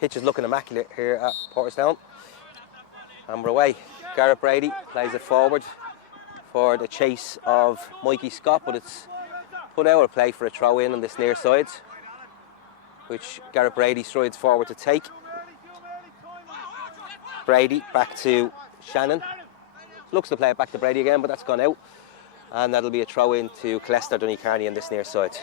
Pitch is looking immaculate here at Porterstown. And we're away. Garrett Brady plays it forward for the chase of Mikey Scott, but it's put out of play for a throw in on this near side, which Garrett Brady strides forward to take. Brady back to Shannon. Looks to play it back to Brady again, but that's gone out. And that'll be a throw in to Killester Donnycarney on this near side.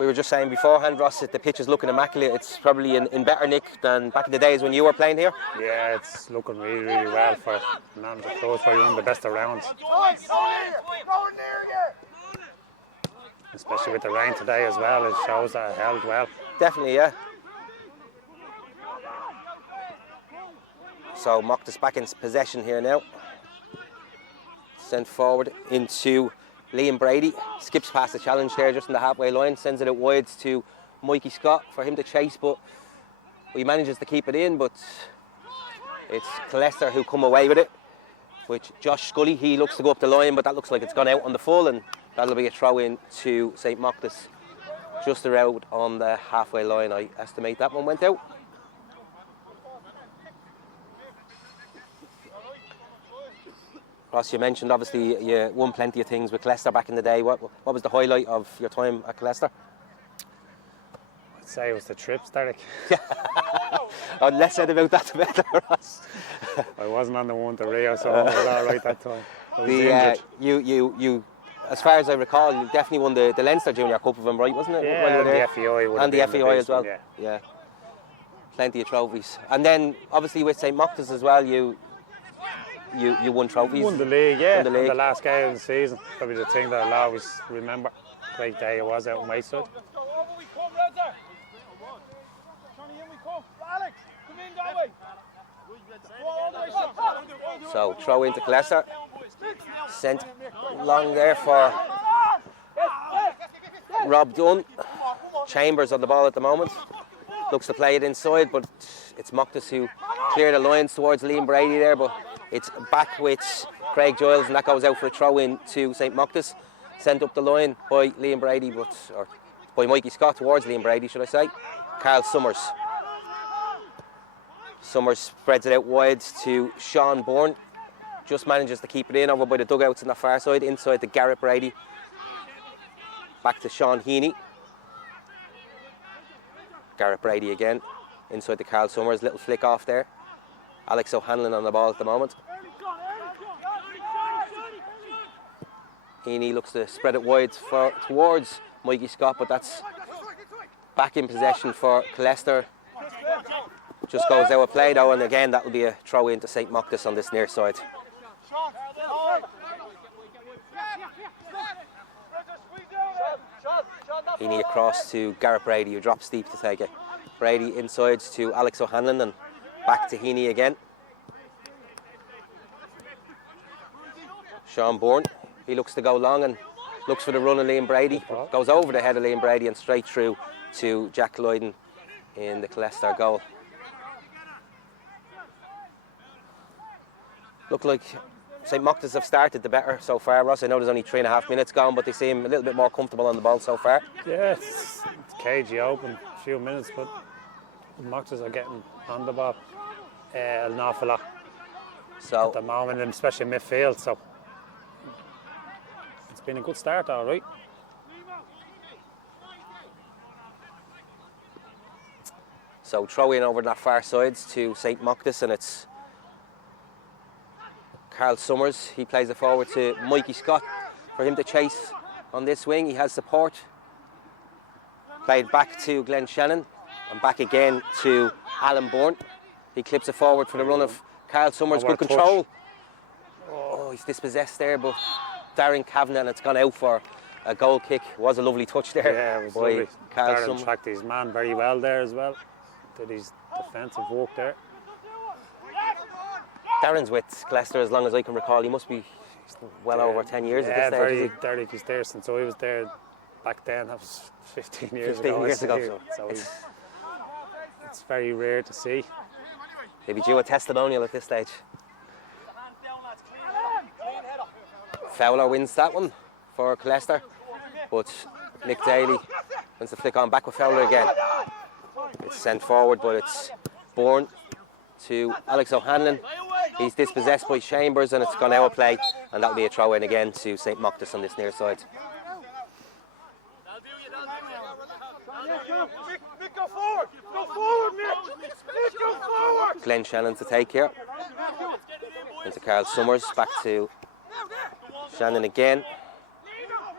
We were just saying beforehand, Ross, that the pitch is looking immaculate. It's probably in better nick than back in the days when you were playing here. Yeah, it's looking really, really well for man. Those probably one of the best around. Especially with the rain today as well, it shows that it held well. Definitely, yeah. So Mochta's back in possession here now. Sent forward into Liam Brady. Skips past the challenge there just in the halfway line. Sends it out wide to Mikey Scott for him to chase, but he manages to keep it in, but it's Killester who come away with it. Which Josh Scully, he looks to go up the line, but that looks like it's gone out on the full, and that'll be a throw in to St. Mochta's just around on the halfway line. I estimate that one went out. Ross, you mentioned obviously you won plenty of things with Killester back in the day. What was the highlight of your time at Killester? I'd say it was the trips, Derek. Oh, less said about that the better, Ross. I wasn't on the one to Rio, so I was all right that time. I was injured. You, as far as I recall, you definitely won the Leinster Junior Cup of them, right, wasn't it? Yeah, and the FEI would have and the FEI as well. One, yeah. Plenty of trophies. And then obviously with St. Mochta's as well, you won trophies. Won the league, yeah. Won the league. The last game of the season. Probably the thing that I'll always remember. Great day it was out in Wayside. So throw into Killester. Sent long there for Rob Dunn. Chambers on the ball at the moment. Looks to play it inside, but it's Mochta's who clear the lines towards Liam Brady there, but it's back with Craig Giles, and that goes out for a throw in to St. Mochta's. Sent up the line by Liam Brady, or by Mikey Scott towards Liam Brady, should I say. Carl Summers. Summers spreads it out wide to Sean Bourne. Just manages to keep it in over by the dugouts on the far side, inside to Garrett Brady. Back to Sean Heaney. Garrett Brady again, inside to Carl Summers. Little flick off there. Alex O'Hanlon on the ball at the moment. Heaney looks to spread it wide towards Mikey Scott, but that's back in possession for Killester. Just goes out of play though, and again that will be a throw in to St. Mochta's on this near side. Heaney across to Garrett Brady, who drops deep to take it. Brady inside to Alex O'Hanlon and back to Heaney again. Sean Bourne, he looks to go long and looks for the run of Liam Brady. Goes over the head of Liam Brady and straight through to Jack Lydon in the Killester goal. Look like St. Mochta's have started the better so far, Ross. I know there's only 3.5 minutes gone, but they seem a little bit more comfortable on the ball so far. Yeah, it's cagey open, a few minutes, but Mochta's are getting on the ball an awful lot So at the moment, and especially midfield. So it's been a good start, all right. So throw in over that far sides to St. Mochta's, and it's Carl Summers. He plays it forward to Mikey Scott for him to chase on this wing. He has support. Played back to Glenn Shannon and back again to Alan Bourne. He clips it forward for the run of Carl Summers. Good control. Oh, he's dispossessed there, but Darren Kavanagh, and it's gone out for a goal kick. It was a lovely touch there. Yeah, it was by lovely. Carl Darren Summers. tracked his man very well there as well. Did his defensive work there. Darren's with Killester as long as I can recall. He must be well over 10 years at this stage. Yeah, Derek, he's there since I was there back then. That was 15 years 15 ago. years ago. So it's very rare to see. He'll be due a testimonial at this stage. Fowler wins that one for Killester. but Nick Daly wins the flick on back with Fowler again. It's sent forward, but it's borne to Alex O'Hanlon. He's dispossessed by Chambers, and it's gone out of play, and that'll be a throw in again to St. Mochta on this near side. Go forward! Go forward, Nick! Go forward! Glenn Shannon to take here. Into Carl Summers, back to Shannon again.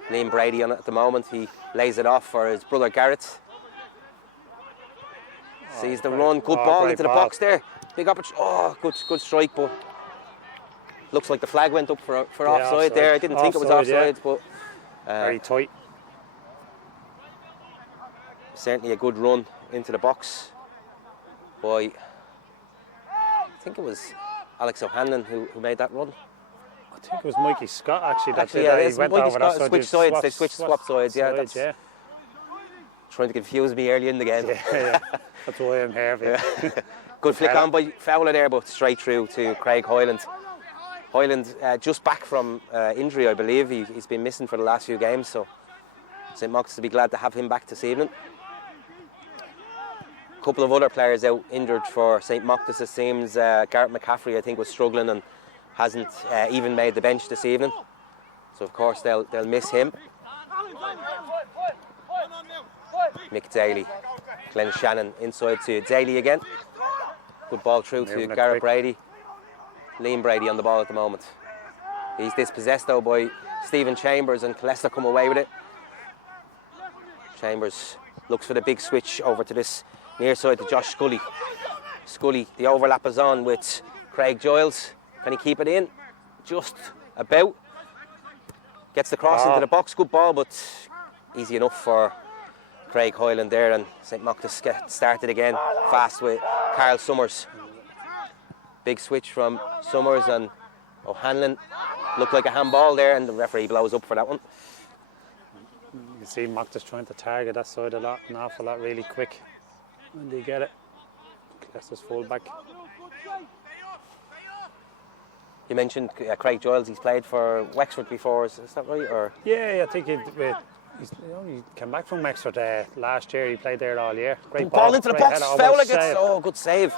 Liam Brady on it at the moment. He lays it off for his brother Garrett. Sees the run, good ball into the box there. Big opportunity. Oh, good strike, but looks like the flag went up for offside there. I didn't think it was offside, but very tight. Certainly a good run into the box by, I think it was Alex O'Hanlon who made that run. I think it was Mikey Scott actually. He went over that side. Switched sides. They swapped sides. Yeah, that's trying to confuse me early in the game. Yeah. That's why I'm here. Good flick on by Fowler there, but straight through to Craig Hyland. Hyland just back from injury, I believe. He's been missing for the last few games, so St. Mochta will be glad to have him back this evening. A couple of other players out injured for St. Mochta, it seems. Garrett McCaffrey, I think, was struggling and hasn't even made the bench this evening. So, of course, they'll miss him. Mick Daly, Glenn Shannon inside to Daly again. Good ball through to Garrett Brady. Liam Brady on the ball at the moment. He's dispossessed though by Stephen Chambers, and Killester come away with it. Chambers looks for the big switch over to this near side to Josh Scully. Scully, the overlap is on with Craig Giles. Can he keep it in? Just about. Gets the cross into the box. Good ball, but easy enough for Craig Hyland there, and St. Mochta get started again fast with Carl Summers. Big switch from Summers, and O'Hanlon looked like a handball there, and the referee blows up for that one. You can see Mochta's trying to target that side an awful lot really quick when they get it. Killester's full back. You mentioned Craig Giles. He's played for Wexford before, is that right? Or yeah, I think he came back from Wexford last year. He played there all year. Great ball into the box. Fowler gets good save.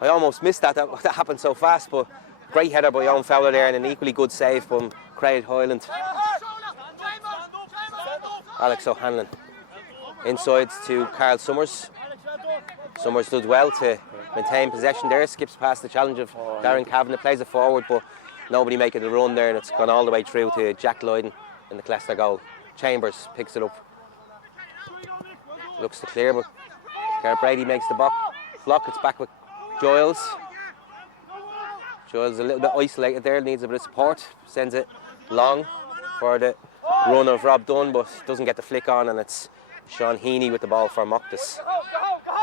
I almost missed that happened so fast, but great header by Owen Fowler there, and an equally good save from Craig Hyland. Alex O'Hanlon inside to Carl Summers. Summers did well to maintain possession there, skips past the challenge of Darren Kavanagh, plays it forward, but nobody making the run there, and it's gone all the way through to Jack Lydon in the Killester goal. Chambers picks it up. Looks to clear, but Garrett Brady makes the block. It's back with Giles. Giles a little bit isolated there, needs a bit of support. Sends it long for the run of Rob Dunn, but doesn't get the flick on, and it's Sean Heaney with the ball for Mochta.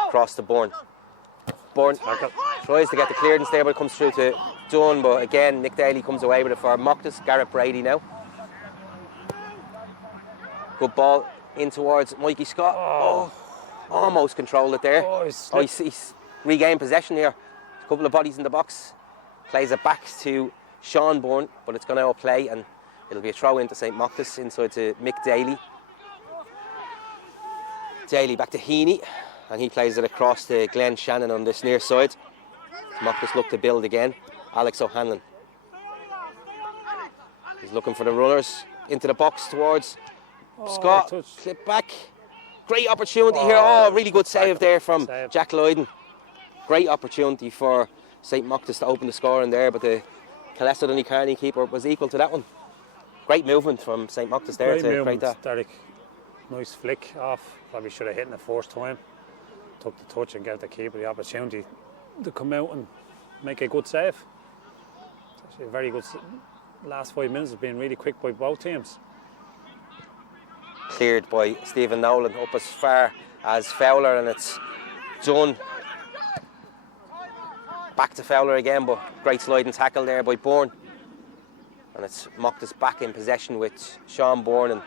Across to Bourne. Bourne tries to get the clearance there, but it comes through to Dunn, but again Nick Daly comes away with it for Mochta. Garrett Brady now. Good ball in towards Mikey Scott. Almost controlled it there. He's regained possession here. A couple of bodies in the box. Plays it back to Sean Bourne, but it's going to play, and it'll be a throw into St. Mochta inside to Mick Daly. Daly back to Heaney, and he plays it across to Glenn Shannon on this near side. Mochta look to build again. Alex O'Hanlon. He's looking for the runners into the box towards Scott. Clip back. Great opportunity here. Really good save there from Jack Lydon. Great opportunity for St. Mochta to open the score in there, but the Killester Donnycarney keeper was equal to that one. Great movement from St. Mochta there to create that. Derek. Nice flick off. Probably should have hit in the first time. Took the touch and gave the keeper the opportunity to come out and make a good save. It's actually a very good. Last 5 minutes has been really quick by both teams. Cleared by Stephen Nolan up as far as Fowler, and it's done. Back to Fowler again, but great sliding tackle there by Bourne. And it's Mochta's back in possession with Sean Bourne, and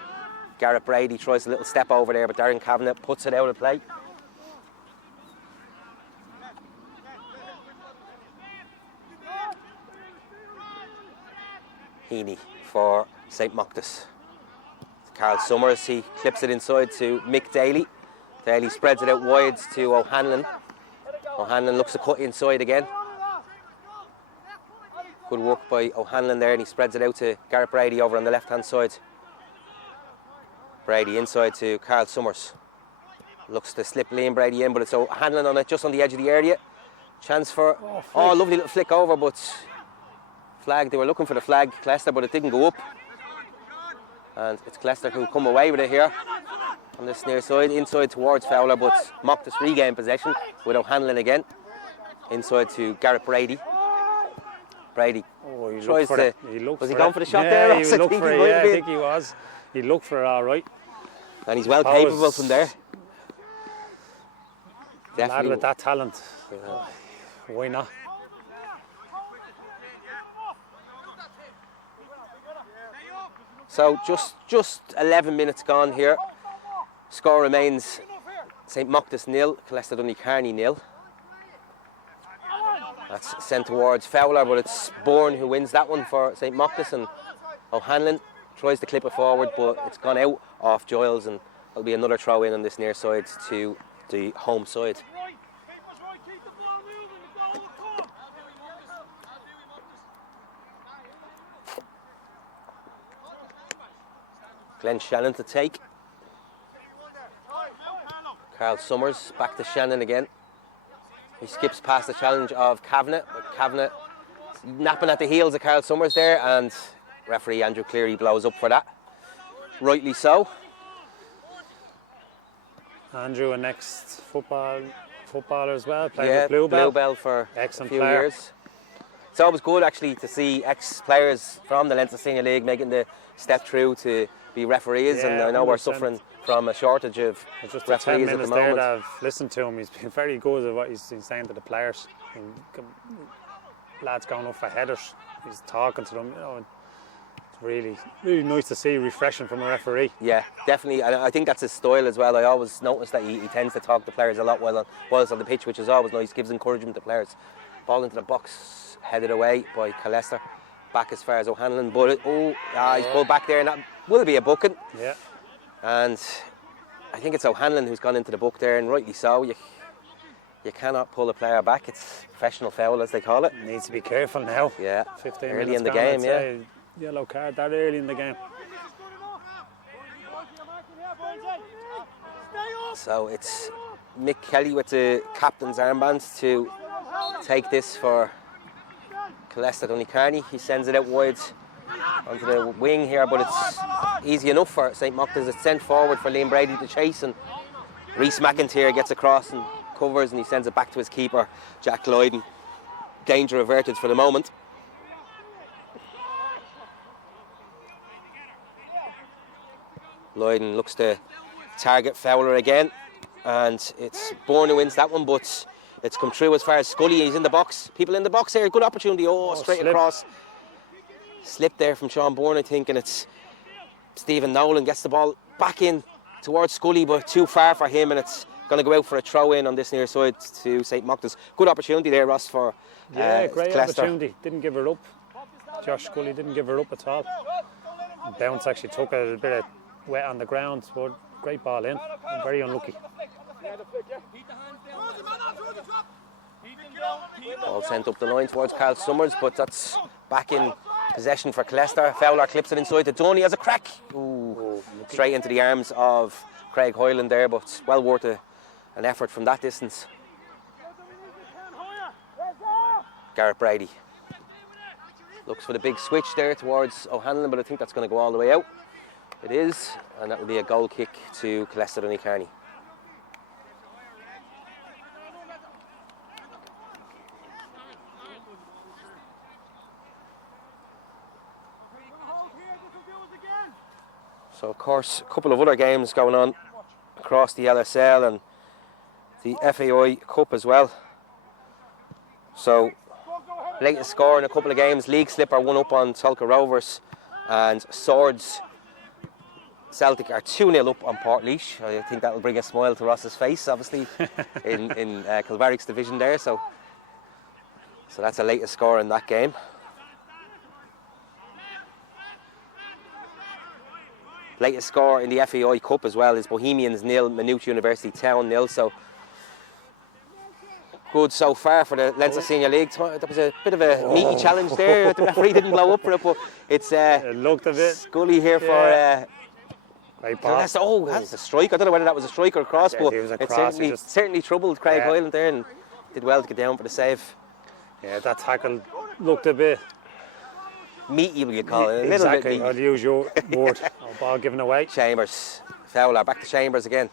Garrett Brady tries a little step over there, but Darren Kavanagh puts it out of play. Heaney for St. Mochta. Carl Summers, he clips it inside to Mick Daly. Daly spreads it out wide to O'Hanlon. O'Hanlon looks to cut inside again. Good work by O'Hanlon there, and he spreads it out to Garrett Brady over on the left-hand side. Brady inside to Carl Summers. Looks to slip Liam Brady in, but it's O'Hanlon on it, just on the edge of the area. Chance for, lovely little flick over, but flag, they were looking for the flag, Killester, but it didn't go up. And it's Killester who come away with it here on this near side, inside towards Fowler, but Mochta's regain possession with O'Hanlon again. Inside to Garrett Brady. Brady tries to, was he going for the shot there? I think he was. He looked for it all right. And he's well capable from there. A lad with that talent, why not? So just 11 minutes gone here. Score remains St Mochta's 0, Killester Donnycarney 0. That's sent towards Fowler, but it's Bourne who wins that one for St Mochta's, and O'Hanlon tries to clip it forward, but it's gone out off Giles, and there'll be another throw in on this near side to the home side. Glenn Shannon to take. Carl Summers back to Shannon again. He skips past the challenge of Kavanagh. Kavanagh napping at the heels of Carl Summers there, and referee Andrew Cleary blows up for that. Rightly so. Andrew, a next footballer as well, playing with Bluebell. Bluebell for excellent a few player. years. It's always good actually to see ex-players from the Leinster Senior League making the step through to be referees, and I know 100%. We're suffering from a shortage of just referees 10 at the minutes moment. there that I've listened to him. He's been very good at what he's been saying to the players. And lads going up for headers, he's talking to them. You know, it's really nice to see, refreshing from a referee. Yeah, definitely. And I think that's his style as well. I always notice that he tends to talk to players a lot whilst on the pitch, which is always nice. Gives encouragement to players. Ball into the box, headed away by Killester. Back as far as O'Hanlon, but he's pulled back there, and that will be a booking. Yeah. And I think it's O'Hanlon who's gone into the book there, and rightly so. You cannot pull a player back. It's professional foul, as they call it. Needs to be careful now. Yeah. 15 early minutes in the gone, game, yellow card that early in the game. So it's Mick Kelly with the captain's armbands to take this for Killester Donnycarney. He sends it out wide onto the wing here, but it's easy enough for St Mochta's. It's sent forward for Liam Brady to chase, and Rhys McIntyre gets across and covers, and he sends it back to his keeper, Jack Lloyd. Danger averted for the moment. Lloyd looks to target Fowler again, and it's Bourne who wins that one, but it's come through as far as Scully. He's in the box. People in the box here. Good opportunity. Straight slip across. Slip there from Sean Bourne, I think, and it's Stephen Nolan gets the ball back in towards Scully, but too far for him, and it's going to go out for a throw in on this near side to St Mochta's. Good opportunity there, Ross, for great Killester. opportunity. Didn't give her up. Josh Scully didn't give her up at all. Bounce actually took a bit of wet on the ground, but great ball in. Very unlucky. Ball sent up the line towards Carl Summers, but that's back in possession for Killester. Fowler clips it inside to Donny as a crack. Straight into the arms of Craig Hoyland there, but well worth an effort from that distance. Garrett Brady looks for the big switch there towards O'Hanlon, but I think that's going to go all the way out. It is, and that will be a goal kick to Killester Donnycarney. So of course a couple of other games going on across the LSL and the FAI Cup as well. So latest score in a couple of games: League Slipper 1-up on Tulka Rovers, and Swords Celtic are 2-0 up on Portlaoise. I think that will bring a smile to Ross's face, obviously, in Kilbarrack's division there. So that's the latest score in that game. latest score in the FAI Cup as well is Bohemians 0, Maynooth University Town 0. So good so far for the Leinster Senior League. That was a bit of a meaty challenge there. The referee didn't blow up for it, but it's It looked a bit. Scully here for. Great pass. That's a strike. I don't know whether that was a strike or a cross, but it was a it cross, certainly troubled Craig Yeah. Hyland there and did well to get down for the save. Yeah, that tackle looked a bit. Meaty, will you call it? A little Exactly. bit I'll meaty. use your word. Ball given away. Chambers, Fowler, back to Chambers again.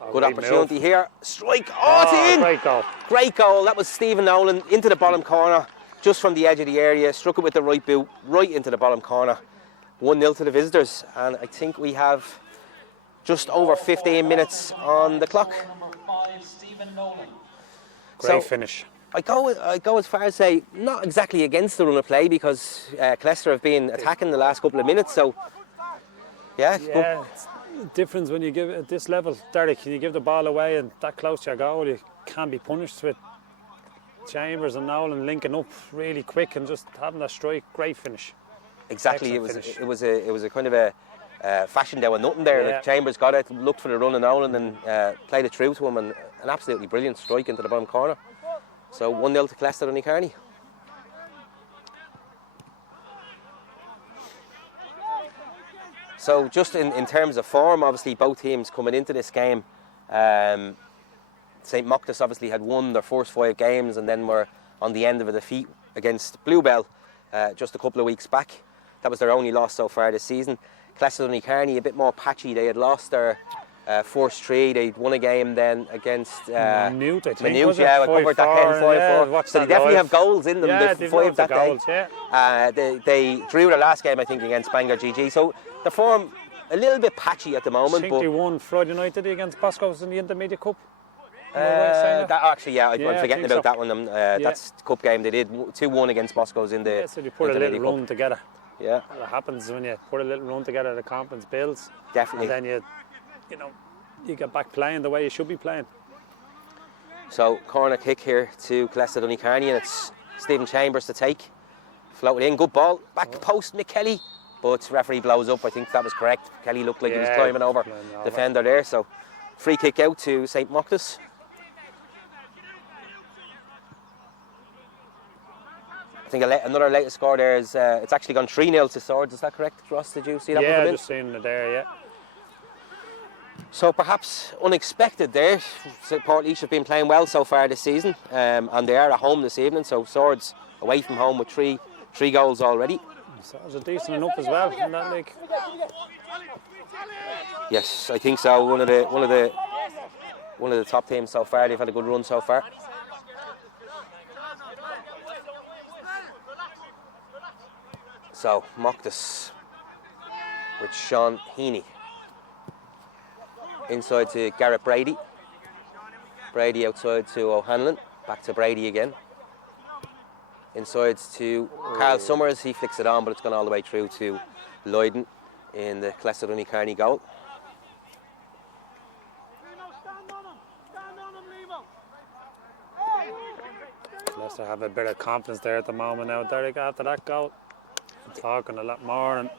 Good Great opportunity move. here. Strike. Oh, it's in. Great goal. Great goal. That was Stephen Nolan into the bottom corner, just from the edge of the area. Struck it with the right boot, right into the bottom corner. 1-0 to the visitors, and I think we have just over 15 minutes on the clock. Great finish. I go as far as say not exactly against the run of play because Killester have been attacking the last couple of minutes. So yeah, It's the difference when you give it at this level, Derek. You give the ball away and that close to your goal, you can't be punished with Chambers and Nolan linking up really quick and just having that strike. Great finish. exactly. Excellent finish. It was a kind of a fashion there with nothing there. Yeah. Like Chambers got it, looked for the run of Nolan and played it through to him, and an absolutely brilliant strike into the bottom corner. So 1-0 to Killester Donnycarney. So just in terms of form, obviously both teams coming into this game, St Mochta obviously had won their first 5 games and then were on the end of a defeat against Bluebell just a couple of weeks back. That was their only loss so far this season. Killester Donnycarney a bit more patchy. They had lost their first 3. They'd won a game then against Maynooth, I think. Maynooth, yeah, I covered that game 5-4. So they definitely have goals in them. Yeah, they've they've 5 loads that of day. goals, yeah. They drew their last game, I think, against Bangor GG. So the form a little bit patchy at the I moment. think But they won Friday night, did they, against Bosco's in the Intermediate Cup? that actually, yeah, I'm Yeah, I forgetting think about so. that one. That's the cup game. They did 2-1 against Bosco's in the. Yeah, so they put a little Intermediate Cup. run together. Yeah, What happens when you put a little run together, the confidence builds. definitely. And then you get back playing the way you should be playing. So corner kick here to Killester Donnycarney, and it's Stephen Chambers to take. Floated in, good ball. Back post, Mick Kelly. But referee blows up. I think that was correct. Kelly looked like he was Yeah, climbing over climbing over. defender there. So free kick out to St Mochta's. I think another latest score there is it's actually gone 3-0 to Swords. Is that correct, Ross? Did you see that one Yeah, come in? just seeing it there, yeah. So perhaps unexpected there. Portlaoise have been playing well so far this season, and they are at home this evening. So Swords away from home with three goals already. So it was a decent enough as well in that league. Yes, I think so. One of the top teams so far. They've had a good run so far. So Mochtas with Sean Heaney. Inside to Garrett Brady. Brady outside to O'Hanlon. Back to Brady again. Inside to Carl Summers. He flicks it on, but it's gone all the way through to Lloyden in the Killester Donnycarney goal. Leicester have a bit of confidence there at the moment now, Derek, after that goal. Talking a lot more, and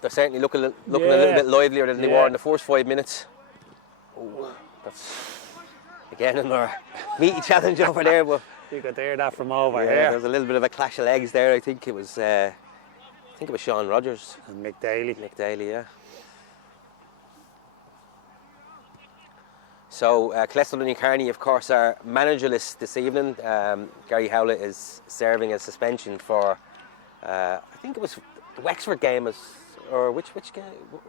They're certainly looking a little bit livelier than they were in the first 5 minutes. Oh, that's again another meaty challenge over there. But you could hear that from over there here. was a little bit of a clash of legs there. I think it was Sean Rogers. And Mick Daly. Nick Daly, yeah. So Killester Donnycarney, of course, are managerless this evening. Gary Howlett is serving a suspension for, I think it was the Wexford game, or which game?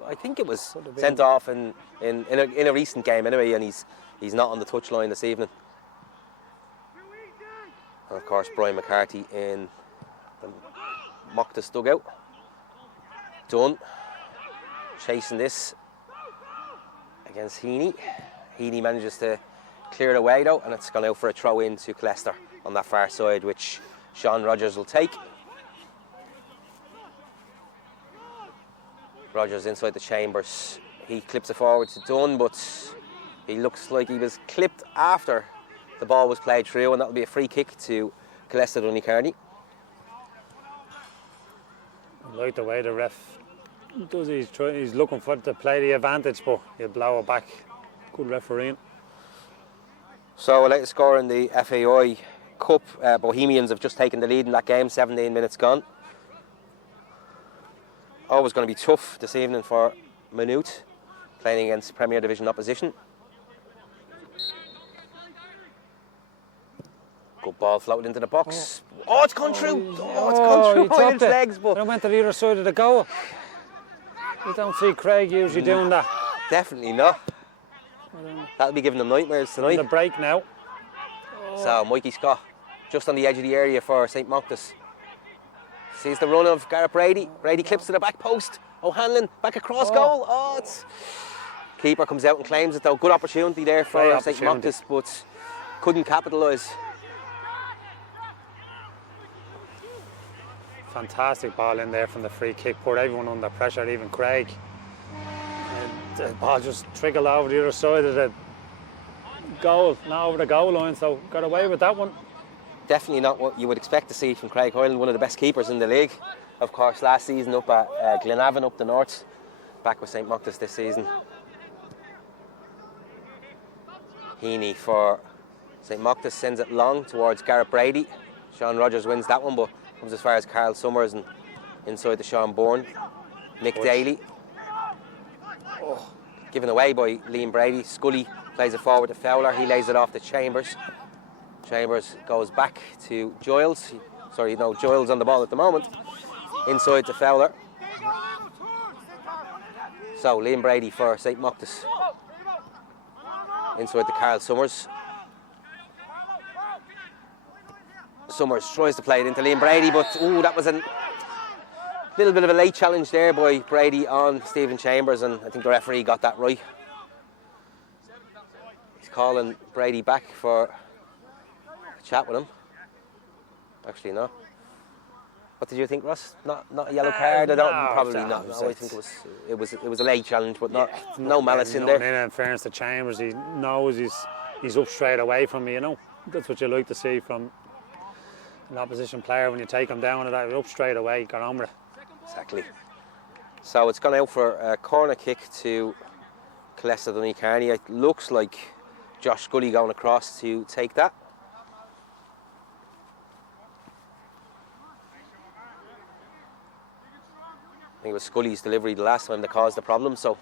I think it was sent off in a recent game anyway, and he's not on the touchline this evening. And of course, Brian McCarthy in the Mochta's dugout. Dunn chasing this against Heaney. Heaney manages to clear it away though, and it's gone out for a throw in to Killester on that far side, which Sean Rogers will take. Rogers inside the Chambers. He clips it forward to Dunn, but he looks like he was clipped after the ball was played through, and that'll be a free kick to Killester Donnycarney. I like the way the ref Does he's looking for to play the advantage, but he'll blow it back. Good refereeing. So, a latest score in the FAI Cup. Bohemians have just taken the lead in that game, 17 minutes gone. Always going to be tough this evening for Maynooth, playing against Premier Division opposition. Good ball floated into the box. Oh, it's gone through. Oh, it's gone through Ireland's legs. But it went to the other side of the goal. You don't see Craig usually doing that. Definitely not. That'll be giving them nightmares tonight. On the break now. So, Mikey Scott, just on the edge of the area for St. Mochta's. Sees the run of Gareth Brady. Brady clips to the back post. O'Hanlon back across goal. Oh, it's... Keeper comes out and claims it though. Good opportunity there for St. Mochta's, but couldn't capitalise. Fantastic ball in there from the free kick. Put everyone under pressure, even Craig. And the ball just trickled over the other side of the goal, not over the goal line, so got away with that one. Definitely not what you would expect to see from Craig Hoyland, one of the best keepers in the league. Of course, last season up at Glenavon up the north, back with St. Mochta's this season. Heaney for St. Mochta's sends it long towards Gareth Brady. Sean Rogers wins that one, but comes as far as Carl Summers and inside to Sean Bourne. Nick Daly. Given away by Liam Brady. Scully plays it forward to Fowler. He lays it off to Chambers. Chambers goes back to Giles. Giles on the ball at the moment. Inside to Fowler. So Liam Brady for St. Mochta's. Inside to Carl Summers. Summers tries to play it into Liam Brady, but that was a little bit of a late challenge there by Brady on Stephen Chambers, and I think the referee got that right. He's calling Brady back for a chat with him. Actually, no. What did you think, Ross? Not a yellow card? Probably not. No, I think it was a late challenge, but no malice in there. In fairness to Chambers, he knows he's up straight away from me. You know, that's what you like to see from an opposition player when you take him down and that up straight away, got on with it. Exactly. So it's gone out for a corner kick to Killester Donnycarney. It looks like Josh Scully going across to take that. I think it was Scully's delivery the last time that caused the problem, so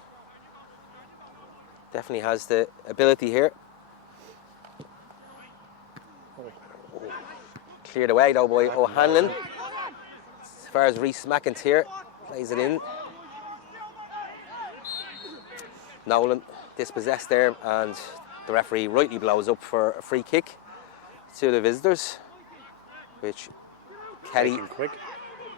definitely has the ability here. Cleared away though by O'Hanlon. As far as Rhys McIntyre plays it in. Nolan dispossessed there, and the referee rightly blows up for a free kick to the visitors, which Kelly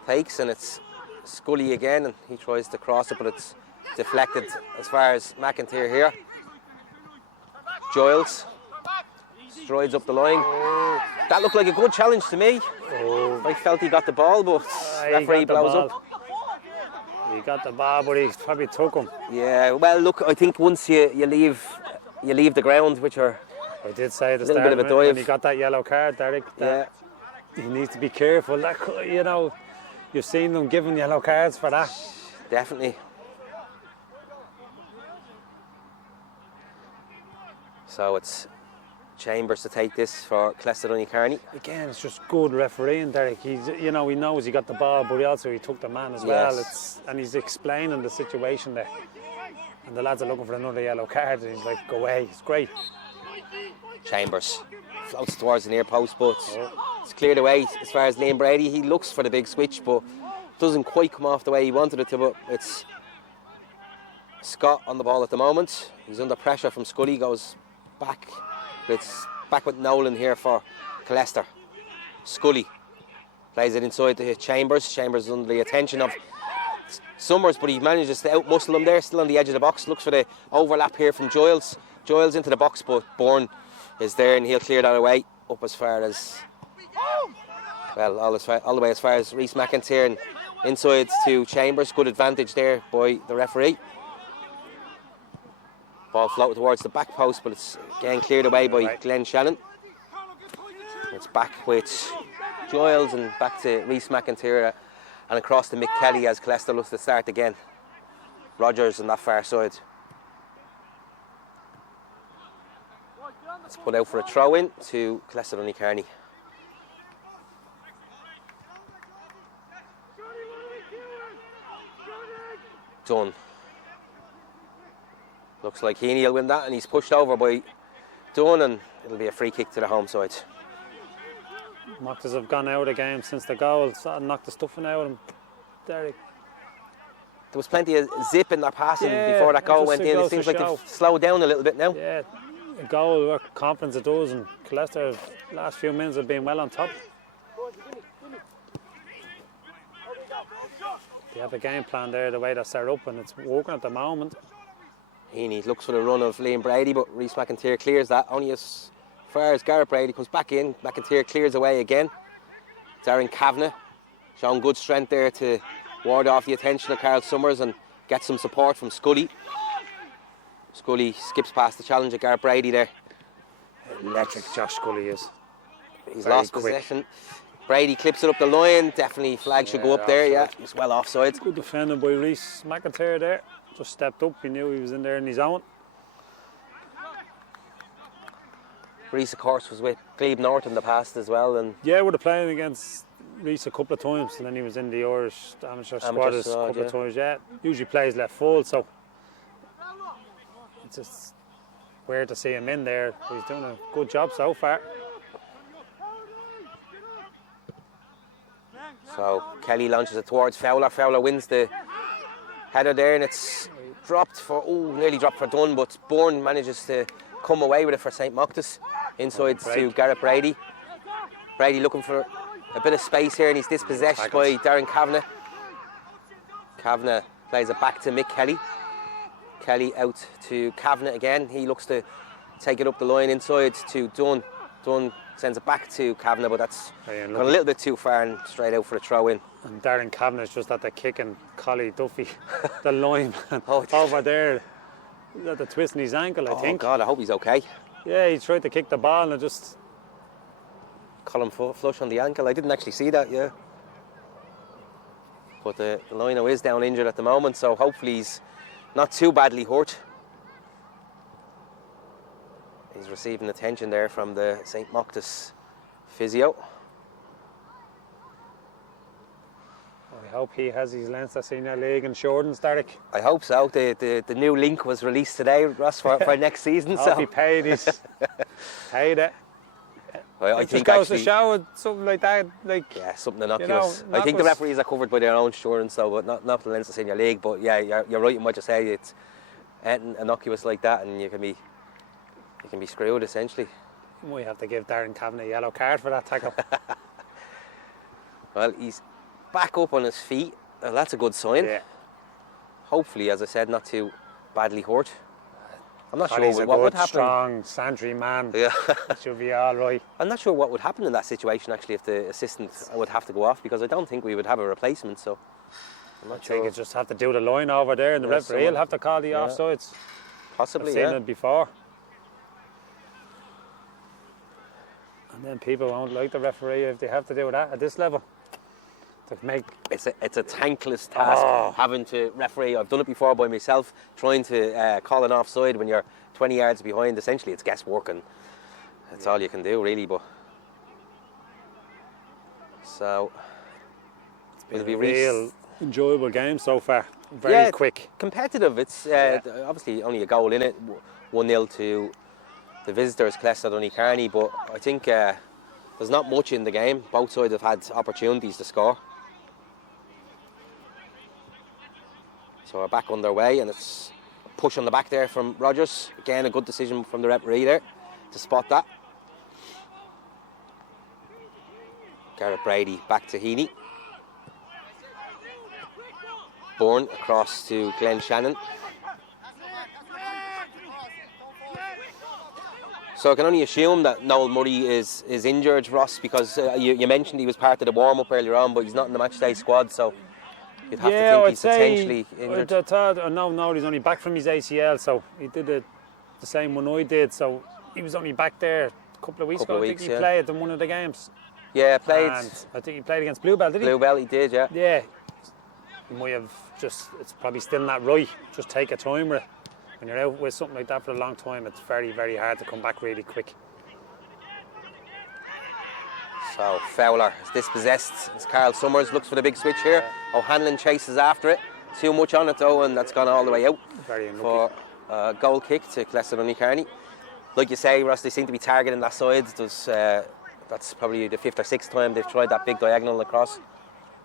takes, and it's Scully again, and he tries to cross it, but it's deflected as far as McIntyre here. Giles strides up the line. That looked like a good challenge to me. I felt he got the ball, but referee blows up. He got the ball, but he probably took him. Yeah, well, look, I think once you leave the ground, which are I did say at the a little start, bit of a dive. when he got that yellow card, Derek, he needs to be careful. That, you know, you've seen them giving yellow cards for that. Definitely. So it's Chambers to take this for Killester Donnycarney. Again, it's just good refereeing, Derek. He knows he got the ball, but he took the man as well. And he's explaining the situation there. And the lads are looking for another yellow card, and he's like, go away. It's great. Chambers floats towards the near post, but it's cleared away as far as Liam Brady. He looks for the big switch, but doesn't quite come off the way he wanted it to. But it's Scott on the ball at the moment. He's under pressure from Scully, goes back. It's back with Nolan here for Killester. Scully plays it inside to Chambers. Chambers is under the attention of Summers, but he manages to out-muscle him there, still on the edge of the box. Looks for the overlap here from Giles. Giles into the box, but Bourne is there, and he'll clear that away up as far as, well, all the way as far as Rhys McIntyre, and inside to Chambers. Good advantage there by the referee. Ball floated towards the back post, but it's again cleared away by Glenn Shannon. It's back with Giles and back to Rhys McIntyre and across to Mick Kelly as Killester looks to start again. Rogers on that far side. It's put out for a throw in to Killester Donnycarney. Done. Looks like Heaney will win that, and he's pushed over by Dunn, and it'll be a free kick to the home side. Mochtas have gone out of the game since the goal, sort of knocked the stuffing out of them. There was plenty of zip in their passing before that goal went in. It seems like they've slowed down a little bit now. Yeah, a goal, what confidence it does, and Killester, last few minutes have been well on top. They have a game plan there, the way they're set up, and it's working at the moment. Heaney looks for the run of Liam Brady, but Rhys McIntyre clears that. Only as far as Garrett Brady comes back in. McIntyre clears away again. Darren Kavanagh showing good strength there to ward off the attention of Carl Summers and get some support from Scully. Scully skips past the challenge of Garrett Brady there. Electric Josh Scully is. He's lost possession. Brady clips it up the line. Definitely flag should go up there. Yeah, he's well offside. Good defending by Rhys McIntyre there. Just stepped up. He knew he was in there in his own. Rhys, of course, was with Glebe North in the past as well. And yeah, we were playing against Rhys a couple of times, and then he was in the Irish amateur squad a couple of times. Yeah, usually plays left full, so it's just weird to see him in there. He's doing a good job so far. So Kelly launches it towards Fowler. Fowler wins the header there, and it's dropped for, nearly dropped for Dunn, but Bourne manages to come away with it for St. Mochtas. Inside to Garrett Brady. Brady looking for a bit of space here, and he's dispossessed by Darren Kavanagh. Kavanagh plays it back to Mick Kelly. Kelly out to Kavanagh again. He looks to take it up the line inside to Dunn. Dunn sends it back to Kavanagh, but that's gone a little bit too far and straight out for a throw in. And Darren Kavanagh's just at the kicking Collie Duffy, the lineman over there, at the twist in his ankle, I think. Oh God, I hope he's okay. Yeah, he tried to kick the ball and it just... Colin flush on the ankle. I didn't actually see that, yeah. But the lino is down injured at the moment, so hopefully he's not too badly hurt. He's receiving attention there from the St. Mochtas physio. I hope he has his Leinster Senior League insurance, Derek. I hope so. The new link was released today, Ross, for next season. I hope he paid his... paid it. Well, I it think just goes actually, to show something like that, like... Yeah, something innocuous. I think the referees are covered by their own insurance, though, but not the Leinster Senior League. But yeah, you're right in what you say. It's anything innocuous like that, and you can be screwed, essentially. We have to give Darren Kavanagh a yellow card for that tackle. Well, he's back up on his feet. Well, that's a good sign. Yeah. Hopefully, as I said, not too badly hurt. I'm not Collie's sure what would happen. Strong, Santry man. Yeah. Should be all right. I'm not sure what would happen in that situation, actually, if the assistant would have to go off, because I don't think we would have a replacement, so I'm not sure. I think you just have to do the line over there, and the referee will have to call the offsides. Possibly, I've seen it before. And then people won't like the referee if they have to do that at this level. It's a thankless task having to referee. I've done it before by myself, trying to call an offside when you're 20 yards behind. Essentially, it's guesswork, and that's all you can do, really. But so it'll be a real enjoyable game so far. Very quick, competitive. It's obviously only a goal in it. 1-0 to the visitors, Killester Donnycarney. But I think there's not much in the game. Both sides have had opportunities to score. So we're back underway, and it's a push on the back there from Rogers. Again, a good decision from the referee there to spot that. Garrett Brady back to Heaney. Bourne across to Glenn Shannon. So I can only assume that Noel Murray is injured, Ross, because you mentioned he was part of the warm-up earlier on, but he's not in the matchday squad, so you'd have to think he's potentially injured. I thought, no, he's only back from his ACL, so he did the same one I did, so he was only back there a couple of weeks ago. I think he played in one of the games. Yeah, played. And I think he played against Bluebell, did he? Bluebell, he did, yeah. Yeah. you might have just, it's probably still not right. Just take your time with it. When you're out with something like that for a long time, it's very, very hard to come back really quick. So Fowler is dispossessed as Carl Summers looks for the big switch here. O'Hanlon chases after it. Too much on it though, and that's gone all the way out Very unlucky. for a goal kick to Killester Donnycarney. Like you say, Ross, they seem to be targeting that side. That's probably the 5th or 6th time they've tried that big diagonal across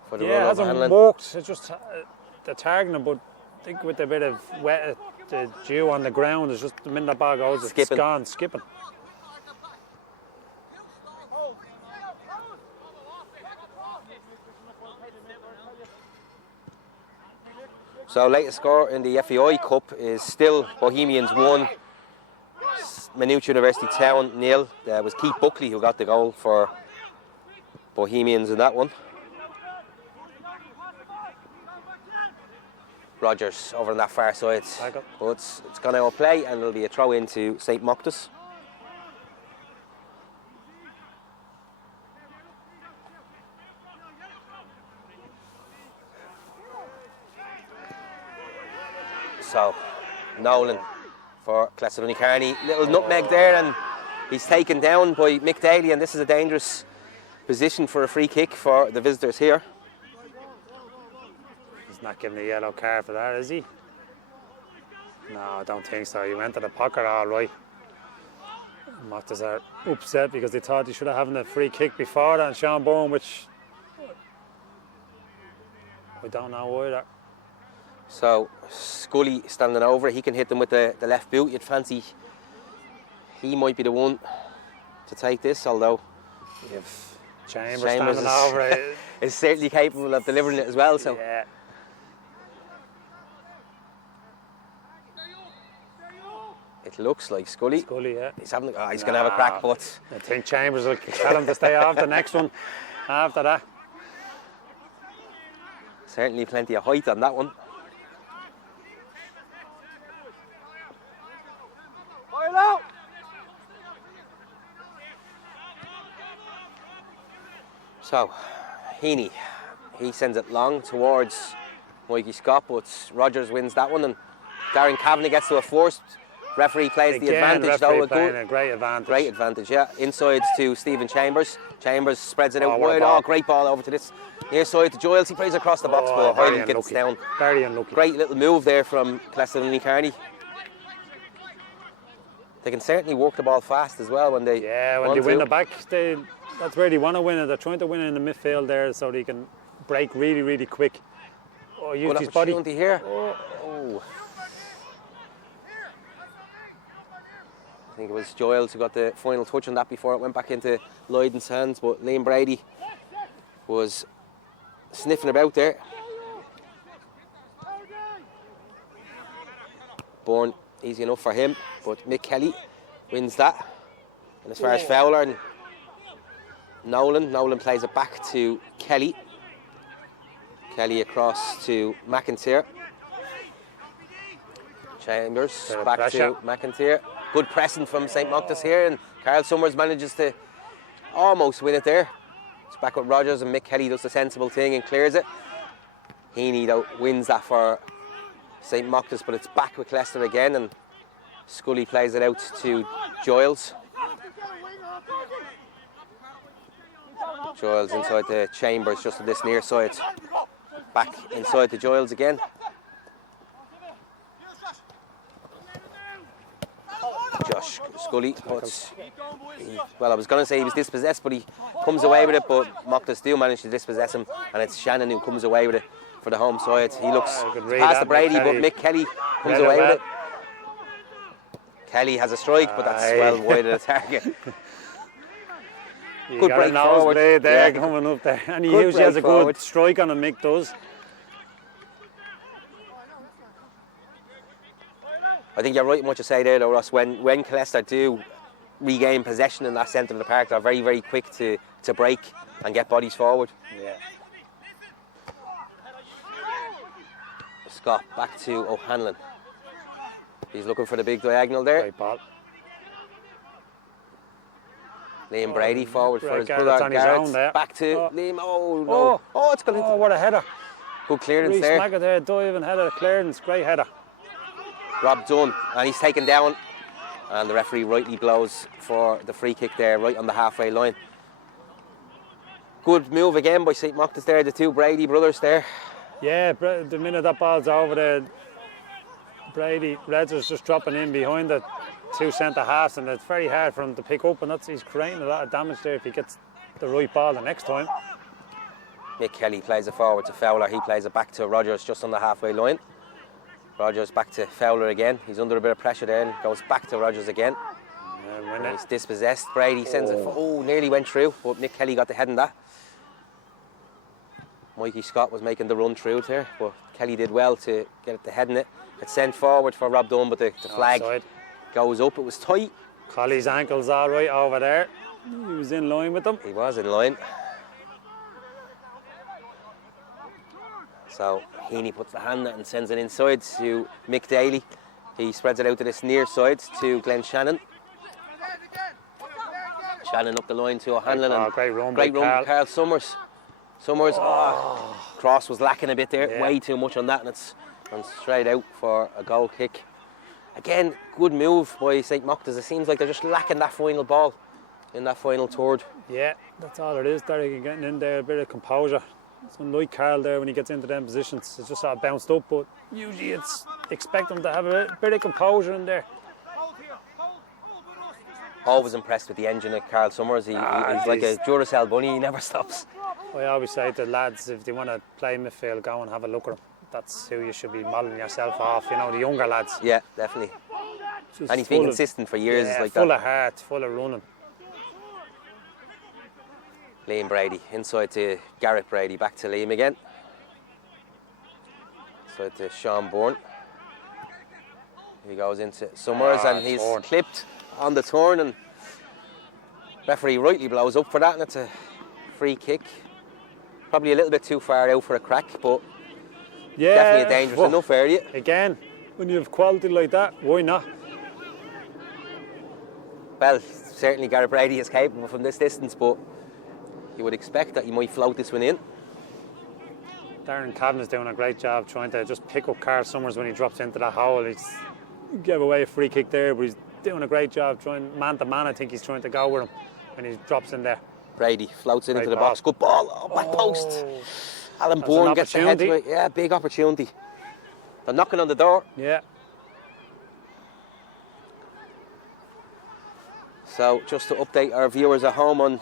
for the Yeah, it run of hasn't O'Hanlon. worked. It's just the targeting, but I think with a bit of wet, the dew on the ground, it's just the minute the ball goes, it's Skipping. gone, skipping. So latest score in the FAI Cup is still Bohemians 1, Maynooth University Town 0. It was Keith Buckley who got the goal for Bohemians in that one. Rogers over on that far side. But it's gone out of play and it'll be a throw into St. Mochta's. So, Nolan for Killester Donnycarney. Little nutmeg there and he's taken down by Mick Daly, and this is a dangerous position for a free kick for the visitors here. He's not giving a yellow card for that, is he? No, I don't think so. He went to the pocket all right. Mochtas are upset because they thought he should have having a free kick before that, and Sean Bourne, which I don't know either. So Scully standing over, he can hit them with the left boot. You'd fancy he might be the one to take this, although if Chambers standing over it. is certainly capable of delivering it as well. So Yeah. it looks like Scully. Scully, yeah. He's having, he's going to have a crack, but I think Chambers will tell him to stay off the next one after that. certainly plenty of height on that one. So, Heaney, he sends it long towards Mikey Scott, but Rogers wins that one, and Darren Kavanagh gets to a forced. Referee plays the advantage though. A great advantage. Great advantage, yeah. Inside to Stephen Chambers. Chambers spreads it out wide. Ball. Oh, great ball over to this near side to Giles. He plays across the box, but Highland gets down. Very unlucky. Great little move there from Killester Donnycarney. They can certainly work the ball fast as well when they win the back. That's where they want to win it. They're trying to win it in the midfield there so they can break really, really quick. Oh, use his body. Here. Oh. I think it was Giles who got the final touch on that before it went back into Lydon's hands, but Liam Brady was sniffing about there. Bourne, easy enough for him, but Mick Kelly wins that. And as far as Fowler and Nolan plays it back to Kelly. Kelly across to McIntyre. Chambers back to McIntyre. Good pressing from St. Mochta's here, and Carl Summers manages to almost win it there. It's back with Rogers, and Mick Kelly does the sensible thing and clears it. Heaney though wins that for St. Mochta's, but it's back with Killester again, and Scully plays it out to Giles. Giles inside the Chambers, just to this near side. Back inside to Giles again. Josh Scully, but well, I was going to say he was dispossessed, but he comes away with it, but Mochtas do manage to dispossess him, and it's Shannon who comes away with it for the home side. He looks past the Brady, but Mick Kelly comes away with it. Kelly has a strike, but that's well wide of the target. Good break forward there, coming up there, and he usually has a good strike on him, Mick does. I think you're right in what you say there though, Ross. When Killester do regain possession in that centre of the park, they're very, very quick to break and get bodies forward. Yeah. Scott back to O'Hanlon. He's looking for the big diagonal there. Great ball. Liam Brady forward for his brother Garrett's on his own Garrett. there. Back to Liam. Oh no! Oh, it's gone into. Oh, what a header! Good clearance Reece there. McIntyre dive and header, clearance, great header. Rob Dunn, and he's taken down. And the referee rightly blows for the free kick there, right on the halfway line. Good move again by St. Mochta's there, the two Brady brothers there. Yeah, the minute that ball's over there, Brady Reds is just dropping in behind the two centre halves, and it's very hard for him to pick up, and he's creating a lot of damage there if he gets the right ball the next time. Mick Kelly plays it forward to Fowler. He plays it back to Rogers just on the halfway line. Rogers back to Fowler again. He's under a bit of pressure there and goes back to Rogers again. And he's dispossessed. Brady sends it. Oh, nearly went through, but Mick Kelly got the head in that. Mikey Scott was making the run through there, but Kelly did well to get the head in it. It's sent forward for Rob Dunn, but the flag goes up. It was tight. Colley's ankle's all right over there. He was in line with them. He was in line. So Heaney puts the hand and sends it inside to Mick Daly. He spreads it out to this near side to Glenn Shannon. Shannon up the line to O'Hanlon. Great run by Carl Summers. Cross was lacking a bit there, way too much on that, and it's gone straight out for a goal kick. Again, good move by St. Mochta's. It seems like they're just lacking that final ball in that final third. Yeah, that's all it is. Derek getting in there, a bit of composure. It's unlike Carl there when he gets into them positions. It's just sort of bounced up, but usually it's expect him to have a bit of composure in there. Always impressed with the engine of Carl Summers. He's like a Duracell bunny, he never stops. I always say to lads, if they want to play midfield, go and have a look at him. That's who you should be modelling yourself off, you know, the younger lads. Yeah, definitely. Just and he's been consistent for years like that. Full of heart, full of running. Liam Brady, inside to Garrett Brady, back to Liam again. Inside to Sean Bourne. He goes into Summers and he's clipped on the turn, and referee rightly blows up for that, and it's a free kick. Probably a little bit too far out for a crack, but definitely a dangerous enough area. Again, when you have quality like that, why not? Well, certainly Garrett Brady is capable from this distance, but you would expect that he might float this one in. Darren Cavanagh's doing a great job trying to just pick up Carl Summers when he drops into that hole. He gave away a free kick there, but he's doing a great job trying man to man. I think he's trying to go with him when he drops in there. Brady floats it into the box. Good ball. Oh, back post. Alan Bourne gets the head to it. Yeah, big opportunity. They're knocking on the door. Yeah. So just to update our viewers at home on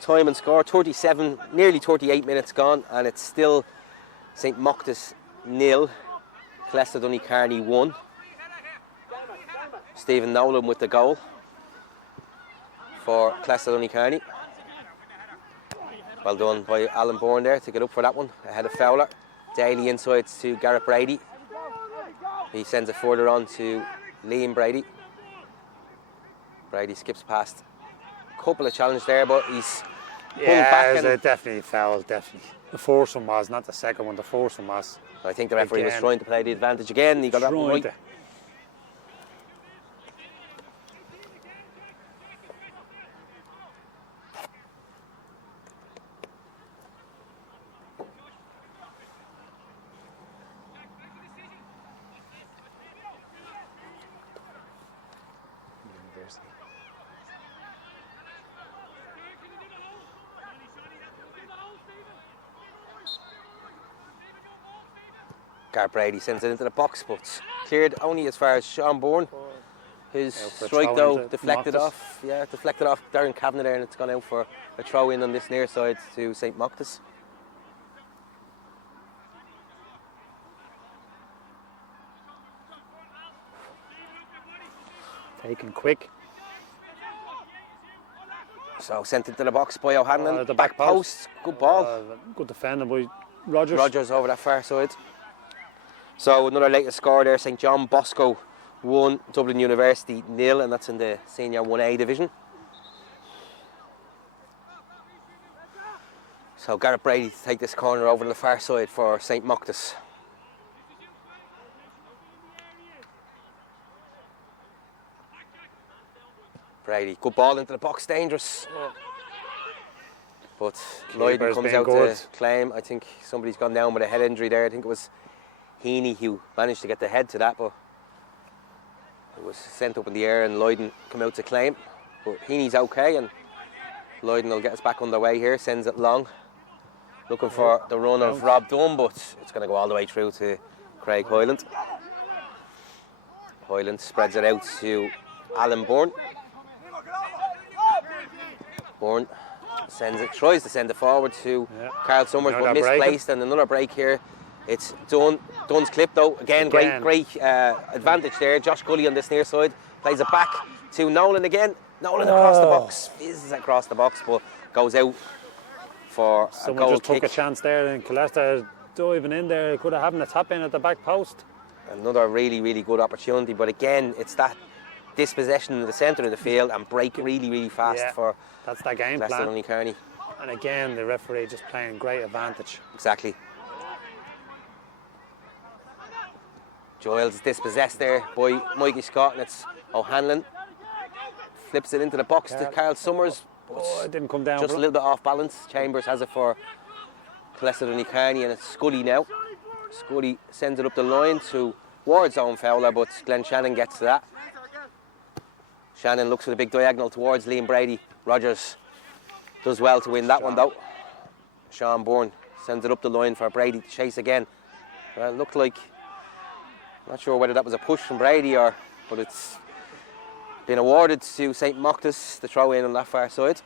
time and score, 37, nearly 38 minutes gone, and it's still St. Mochta's 0, Killester Donnycarney 1. Stephen Nolan with the goal for Killester Donnycarney. Well done by Alan Bourne there to get up for that one, ahead of Fowler. Daly inside to Garrett Brady. He sends it further on to Liam Brady. Brady skips past a couple of challenges there, but he's pulled back. Yeah, definitely foul, definitely. The first one was, not the second one, the first one was. I think the referee was trying to play the advantage again. He got that one right. Garrett Brady sends it into the box, but cleared only as far as Sean Bourne. His strike though deflected off. Yeah, deflected off Darren Kavanagh there, and it's gone out for a throw in on this near side to St. Mochta's. Taken quick. So sent into the box by O'Hanlon. The back post. Good ball. Good defending by Rogers. Rogers over that far side. So another latest score there, St. John Bosco 1, Dublin University 0, and that's in the Senior 1A division. So Garrett Brady to take this corner over to the far side for St. Mochta's. Brady, good ball into the box, dangerous. But Lloyd Keeper's comes been out good. to claim. I think somebody's gone down with a head injury there. I think it was Heaney who managed to get the head to that, but it was sent up in the air and Lloyd come out to claim. But Heaney's okay, and Lloyd will get us back underway here. Sends it long, looking for the run of Rob Dunn, but it's going to go all the way through to Craig Hoyland. Hoyland spreads it out to Alan Bourne. Bourne tries to send it forward to Carl Summers, but misplaced, and another break here. It's Dunn. Dunn's clip though. Again. Great advantage there. Josh Gully on this near side plays it back to Nolan again. Nolan across the box, fizzes across the box, but goes out for a goal just kick. took a chance there, and Killester diving in there. Could have having a tap in at the back post. Another really good opportunity, but again, it's that dispossession in the centre of the field and break really fast for that's that game Killester plan. Donnycarney. And again, the referee just playing great advantage. Exactly. Giles dispossessed there by Mikey Scott, and it's O'Hanlon. Flips it into the box to Carl Summers. It didn't come down. Just a little bit off balance. Chambers has it for Killester Donnycarney, and it's Scully now. Scully sends it up the line towards own Fowler, but Glenn Shannon gets to that. Shannon looks for the big diagonal towards Liam Brady. Rogers does well to win that one though. Sean Bourne sends it up the line for Brady to chase again. It looked like, not sure whether that was a push from Brady but it's been awarded to St. Mochta, the throw in on that far side.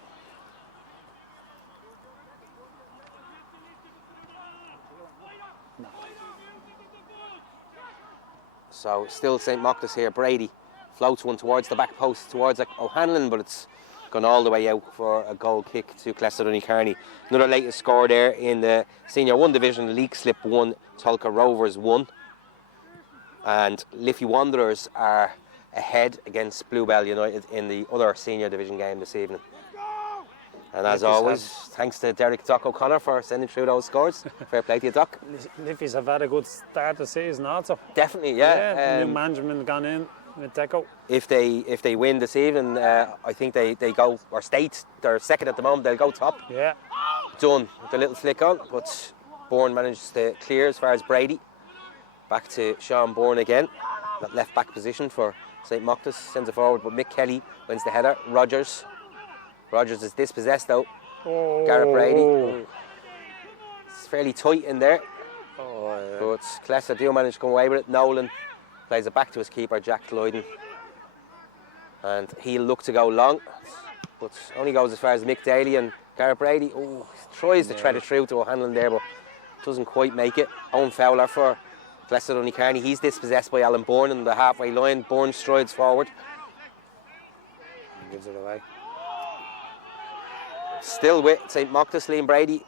So still St. Mochta here. Brady floats one towards the back post towards O'Hanlon, but it's gone all the way out for a goal kick to Killester Donnycarney. Another latest score there in the Senior 1 division. League Slip 1, Tulka Rovers 1. And Liffey Wanderers are ahead against Bluebell United in the other Senior Division game this evening. And as always, thanks to Derek Doc O'Connor for sending through those scores. Fair play to you, Doc. Liffey's have had a good start the season also. Definitely, yeah. New management gone in with Deco. If they win this evening, I think they go, or State, they're second at the moment, they'll go top. Yeah. Done with the little flick on, but Bourne manages to clear as far as Brady. Back to Sean Bourne again. That left back position for St. Mochta, sends it forward, but Mick Kelly wins the header. Rogers is dispossessed though. Garrett Brady. It's fairly tight in there. But Killester do manage to come away with it. Nolan plays it back to his keeper, Jack Lloyden. And he'll look to go long, but only goes as far as Mick Daly, and Garrett Brady tries to thread it through to O'Hanlon there, but doesn't quite make it. Owen Fowler for Killester Donnycarney. He's dispossessed by Alan Bourne on the halfway line. Bourne strides forward. And gives it away. Still with St. Mochta, Liam Brady.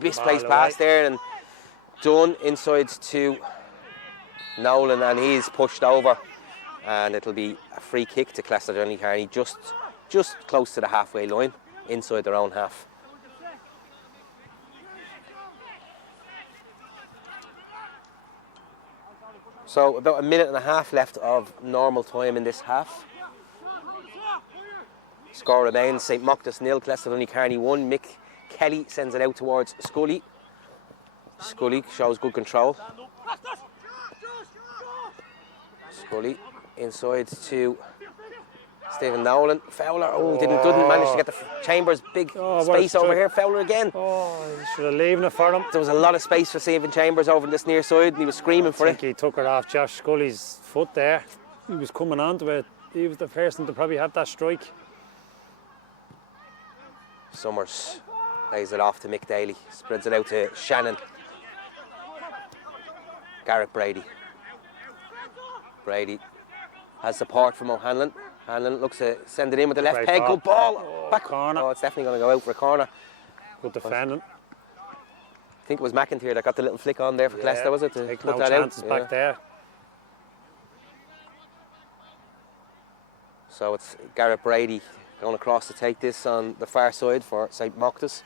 Misplaced pass there, and Dunn inside to Nolan, and he's pushed over. And it'll be a free kick to Killester Donnycarney, just close to the halfway line, inside their own half. So about a minute and a half left of normal time in this half. Score remains St. Mochta 0, Killester Donnycarney 1. Mick Kelly sends it out towards Scully. Scully shows good control. Scully inside to Stephen Nolan. Fowler, didn't manage to get the Chambers. Big space over here. Fowler again. He should have leaved it for him. There was a lot of space for Stephen Chambers over this near side, and he was screaming for it. I think he took it off Josh Scully's foot there. He was coming onto it. He was the person to probably have that strike. Summers lays it off to Mick Daly. Spreads it out to Shannon. Garrett Brady. Brady has support from O'Hanlon. Hanlon looks to send it in with the left peg. Good ball. Back corner. Oh, it's definitely going to go out for a corner. Good defending. I think it was McIntyre that got the little flick on there for Killester, was it? To take put no that chances out. back there. So it's Garrett Brady going across to take this on the far side for St. Mochta.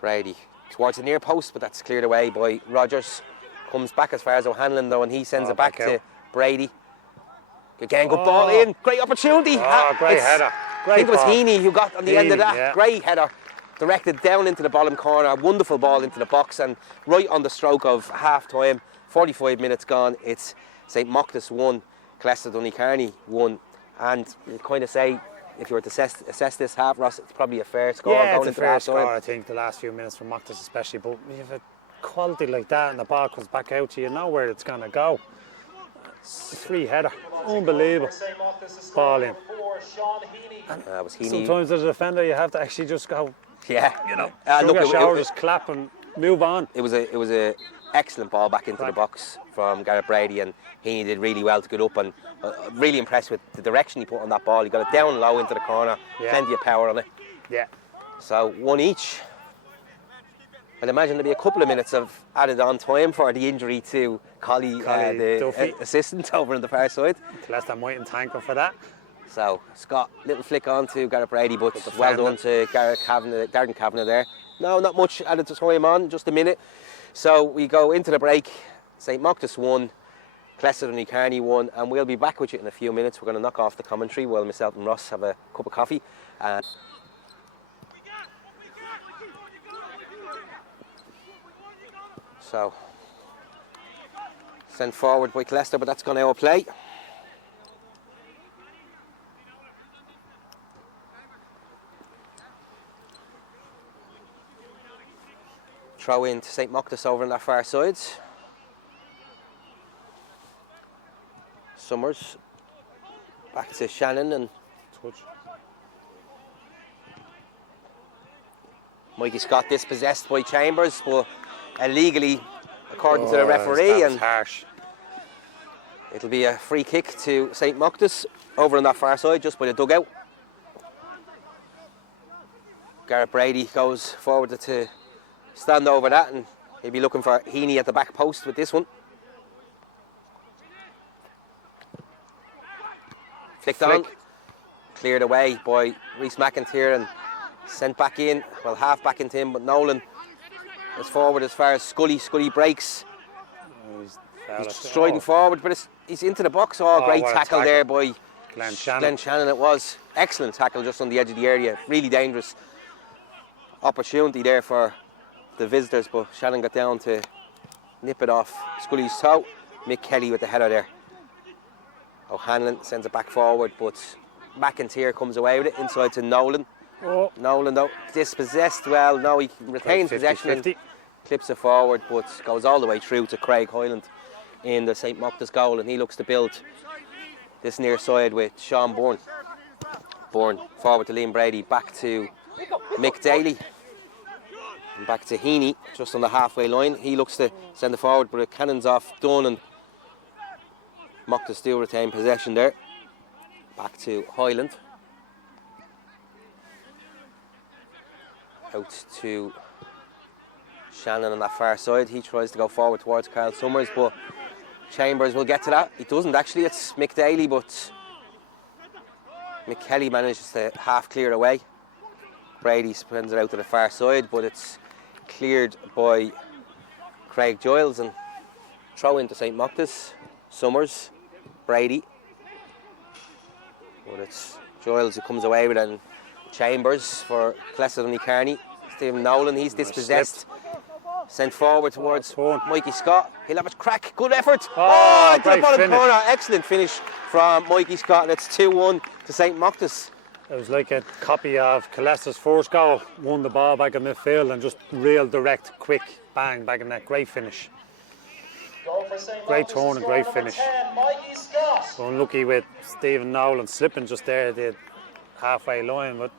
Brady towards the near post, but that's cleared away by Rogers. Comes back as far as O'Hanlon though, and he sends it back to Brady. Again, good ball in. Great opportunity. Great header. I think it was ball. Heaney who got on the end of that. Yeah. Great header. Directed down into the bottom corner. Wonderful ball into the box. And right on the stroke of half time, 45 minutes gone, it's St. Mochta's 1, Killester Donnycarney 1. And you kind of say, if you were to assess this half, Ross, it's probably a fair score Yeah, going it's a into fair half score, time. I think, the last few minutes from Mochta's especially. But you have a quality like that and the ball comes back out to you, know where it's going to go. Free header. Unbelievable. Ball in. It was Heaney. Sometimes as a defender, you have to actually just go, Yeah. shrug Look, your it shoulders, clap and move on. was a excellent ball back into the box from Gareth Brady, and Heaney did really well to get up, and really impressed with the direction he put on that ball. He got it down low into the corner, plenty of power on it. Yeah. So 1 each. I'd imagine there'll be a couple of minutes of added on time for the injury to Collie the Duffy. assistant over on the far side. Killester mightn't thank him for that. So Scott, little flick on to Gareth Brady, but Good well defender. done to Darren Kavanagh there. No, not much added to time on, just a minute. So we go into the break. St. Mochta's 1, Killester Donnycarney 1, and we'll be back with you in a few minutes. We're going to knock off the commentary while myself and Ross have a cup of coffee. So, sent forward by Killester, but that's gone out of play. Throw in to St. Mochta's over on that far side. Summers. Back to Shannon and Touch. Mikey Scott dispossessed by Chambers, but illegally, according to the That referee, was and harsh. it'll be a free kick to St. Mochta's over on that far side, just by the dugout. Gareth Brady goes forward to stand over that, and he'll be looking for Heaney at the back post with this one. Flicked on, cleared away by Rhys McIntyre and sent back in, well, half back into him, but Nolan is forward as far as Scully. Scully breaks. He's striding forward, but he's into the box. Great what a tackle there by Glenn Shannon. Glenn Shannon. It was excellent tackle just on the edge of the area. Really dangerous opportunity there for the visitors, but Shannon got down to nip it off Scully's toe. Mick Kelly with the header there. O'Hanlon sends it back forward, but McIntyre comes away with it inside to Nolan. Nolan though dispossessed. Well, no, he retains possession and clips it forward, but goes all the way through to Craig Hyland in the St. Mochta's goal, and he looks to build this near side with Sean Bourne. Bourne forward to Liam Brady, back to Mick Daly, and back to Heaney just on the halfway line. He looks to send it forward, but it cannons off done, and Mochta still retain possession there. Back to Hyland. Out to Shannon on that far side. He tries to go forward towards Carl Summers, but Chambers will get to that. He doesn't actually, it's Mick Daly, but Mick Kelly manages to half clear away. Brady spins it out to the far side, but it's cleared by Craig Giles, and throw into St. Mochta's. Summers, Brady, but it's Giles who comes away with it, and Chambers for Killester Donnycarney. Stephen Nolan, he's dispossessed. Sent forward towards Mikey Scott. He'll have a crack. Good effort. Into the Great bottom finish. corner. Excellent finish from Mikey Scott, and it's 2-1 to St. Mochta's. It was like a copy of Killester's first goal. Won the ball back in midfield and just real direct, quick, bang, back in net. Great finish. Great turn and great finish. Unlucky with Stephen Nolan slipping just there at the halfway line, but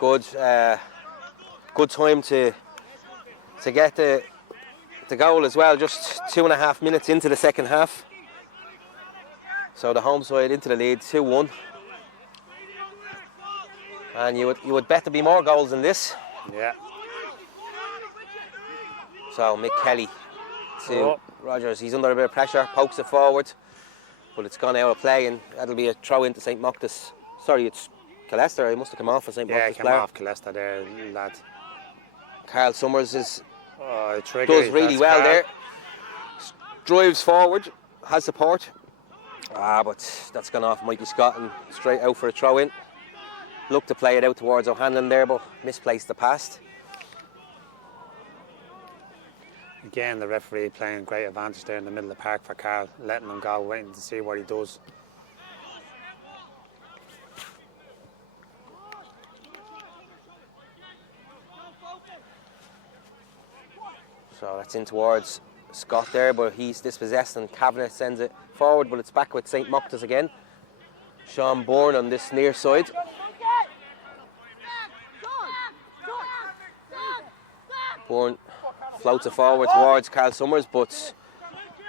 Good time to get the goal as well. Just 2.5 minutes into the second half. So the home side into the lead, 2-1. And you would bet there'd be more goals than this. yeah. So Mick Kelly to Rogers. He's under a bit of pressure, pokes it forward, but it's gone out of play, and that'll be a throw into St. Mochta's. Sorry, it's Killester. He must have come off for St. Yeah, Mochta's came player. off Killester there, lad. Carl Summers does Trigger, really well there. Drives forward, has support. But that's gone off Mikey Scott and straight out for a throw-in. Looked to play it out towards O'Hanlon there, but misplaced the pass. Again, the referee playing great advantage there in the middle of the park for Carl, letting him go, waiting to see what he does. So that's in towards Scott there, but he's dispossessed and Kavanagh sends it forward, but it's back with St. Mochta's again. Sean Bourne on this near side. Bourne floats it forward towards Carl Summers, but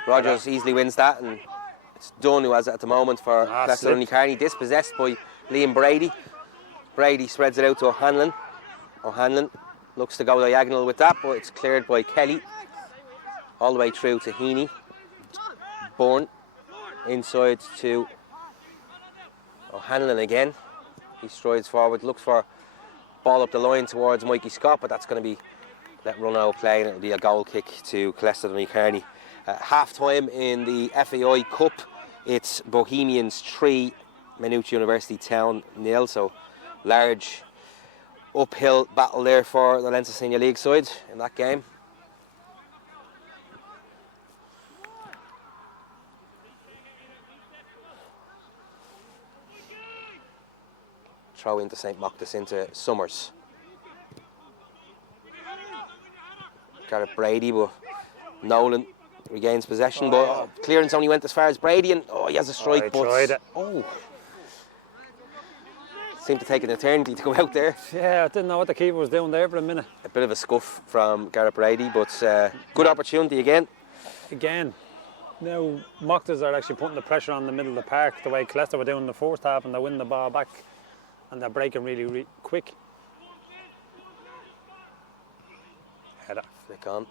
Rogers easily wins that, and it's Dunn who has it at the moment for Killester Donnycarney, dispossessed by Liam Brady. Brady spreads it out to O'Hanlon. O'Hanlon looks to go diagonal with that, but it's cleared by Kelly. All the way through to Heaney. Bourne inside to O'Hanlon again. He strides forward, looks for ball up the line towards Mikey Scott, but that's going to be let run out of play, and it'll be a goal kick to Killester Donnycarney. Half time in the FAI Cup, it's Bohemians 3, Maynooth University Town 0, so large uphill battle there for the Leinster Senior League side in that game. Throw into St. Mochta's into Summers. Gareth Brady, but Nolan regains possession, but clearance only went as far as Brady, and he has a strike, he but tried it. Seemed to take an eternity to go out there. Yeah, I didn't know what the keeper was doing there for a minute. A bit of a scuff from Gareth Brady, but good opportunity again. Again, now Mochtas are actually putting the pressure on the middle of the park the way Killester were doing in the first half, and they're winning the ball back and they're breaking really quick. Header. Flick on.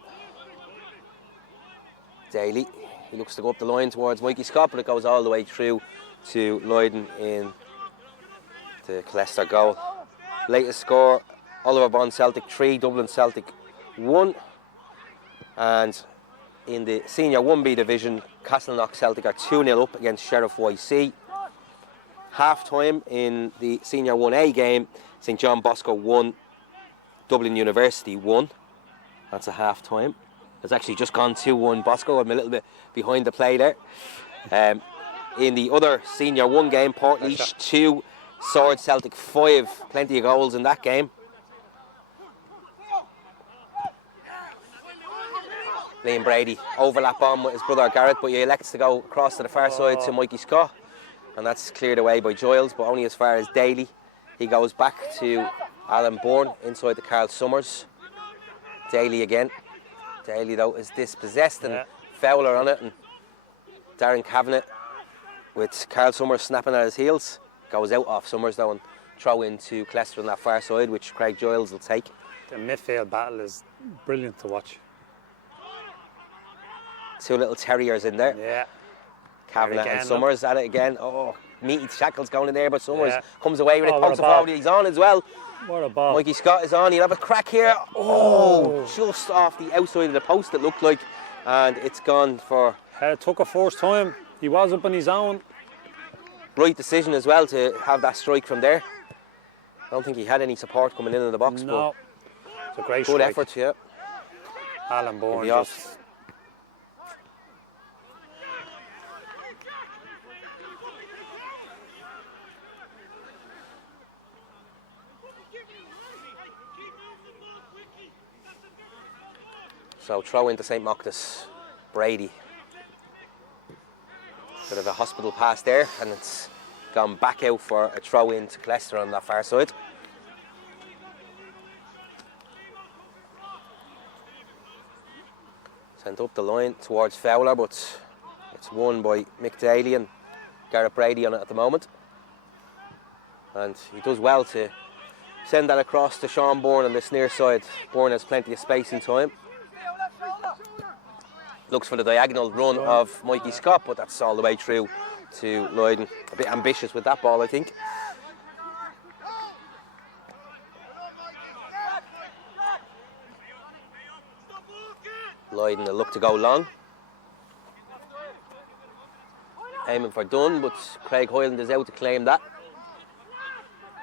Daly. He looks to go up the line towards Mikey Scott, but it goes all the way through to Lydon in the Killester goal. Latest score, Oliver Bond Celtic 3, Dublin Celtic 1. And in the Senior 1B division, Castleknock Celtic are 2-0 up against Sheriff YC. Half time in the Senior 1A game, St. John Bosco 1, Dublin University 1. That's a half time. It's actually just gone 2-1 Bosco. I'm a little bit behind the play there. In the other Senior 1 game, Portlaoise 2, Sword Celtic 5. Plenty of goals in that game. Liam Brady overlap on with his brother Garrett, but he elects to go across to the far side to Mikey Scott, and that's cleared away by Giles, but only as far as Daly. He goes back to Alan Bourne inside the Carl Summers. Daly again. Daly though is dispossessed, and Fowler on it, and Darren Kavanagh with Carl Summers snapping at his heels. Goes out off Summers though, and throw into Killester on that far side, which Craig Giles will take. The midfield battle is brilliant to watch. Two little terriers in there. Yeah. Kavanagh again, and Summers at it again. Meaty shackles going in there, but Summers comes away with it, pokes it ball. forward. He's on as well. What a ball. Mikey Scott is on. He'll have a crack here. Just off the outside of the post, it looked like, and it's gone for. It took a first time. He was up on his own. Right decision as well to have that strike from there. I don't think he had any support coming in the box. No. It's a great good strike. effort, yeah. Alan Bourne off. So throw into St. Mochta's. Brady. Bit of a hospital pass there, and it's gone back out for a throw in to Killester on that far side. Sent up the line towards Fowler, but it's won by Mick Daly and Gareth Brady on it at the moment. And he does well to send that across to Sean Bourne on this near side. Bourne has plenty of space and time. Looks for the diagonal run of Mikey Scott, but that's all the way through to Lydon. A bit ambitious with that ball, I think. Lydon will look to go long. aiming for Dunn, but Craig Hyland is out to claim that.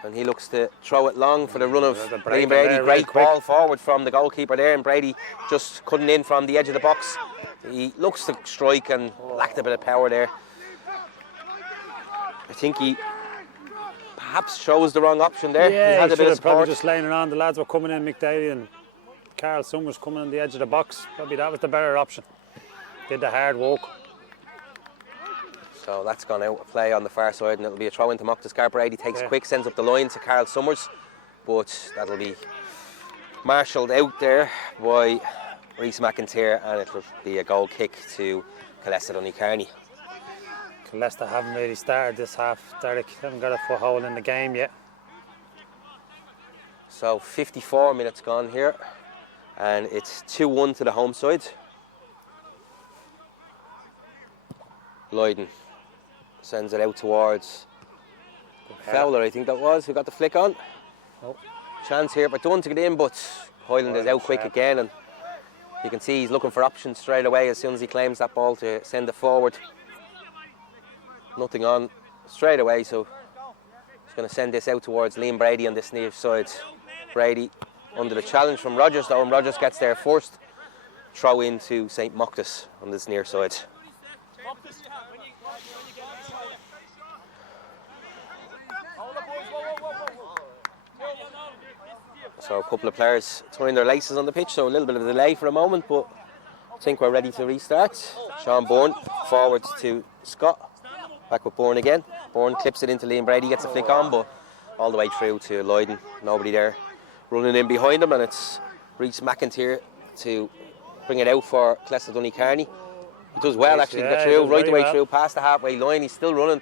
And he looks to throw it long for the run of Liam Brady. Great ball forward from the goalkeeper there, and Brady just cutting in from the edge of the box. He looks to strike and lacked a bit of power there. I think he perhaps chose the wrong option there. Yeah, he had a bit of probably support. just laying around. The lads were coming in, McDaly and Carl Summers coming on the edge of the box. Probably that was the better option. Did the hard work. So that's gone out of play on the far side, and it'll be a throw into Mochta. Brady takes quick, sends up the line to Carl Summers, but that'll be marshalled out there by Rhys McIntyre, and it'll be a goal kick to Killester Donnycarney. Killester haven't really started this half, Derek. Haven't got a foothold in the game yet. So 54 minutes gone here, and it's 2-1 to the home side. Lydon sends it out towards Fowler, I think that was, who got the flick on. Oh. Chance here for Dunn to get in, but Hyland is out quick again, and you can see he's looking for options straight away as soon as he claims that ball to send it forward. Nothing on straight away, so he's going to send this out towards Liam Brady on this near side. Brady under the challenge from Rogers, though, and Rogers gets there first. Throw into St. Mochta on this near side. So a couple of players tying their laces on the pitch, so a little bit of a delay for a moment, but I think we're ready to restart. Sean Bourne forwards to Scott. Back with Bourne again. Bourne clips it into Liam Brady, gets a flick on, but all the way through to Lydon. Nobody there running in behind him, and it's Rhys McIntyre to bring it out for Killester Donnycarney. He does well actually to get through, right the way through, past the halfway line. He's still running.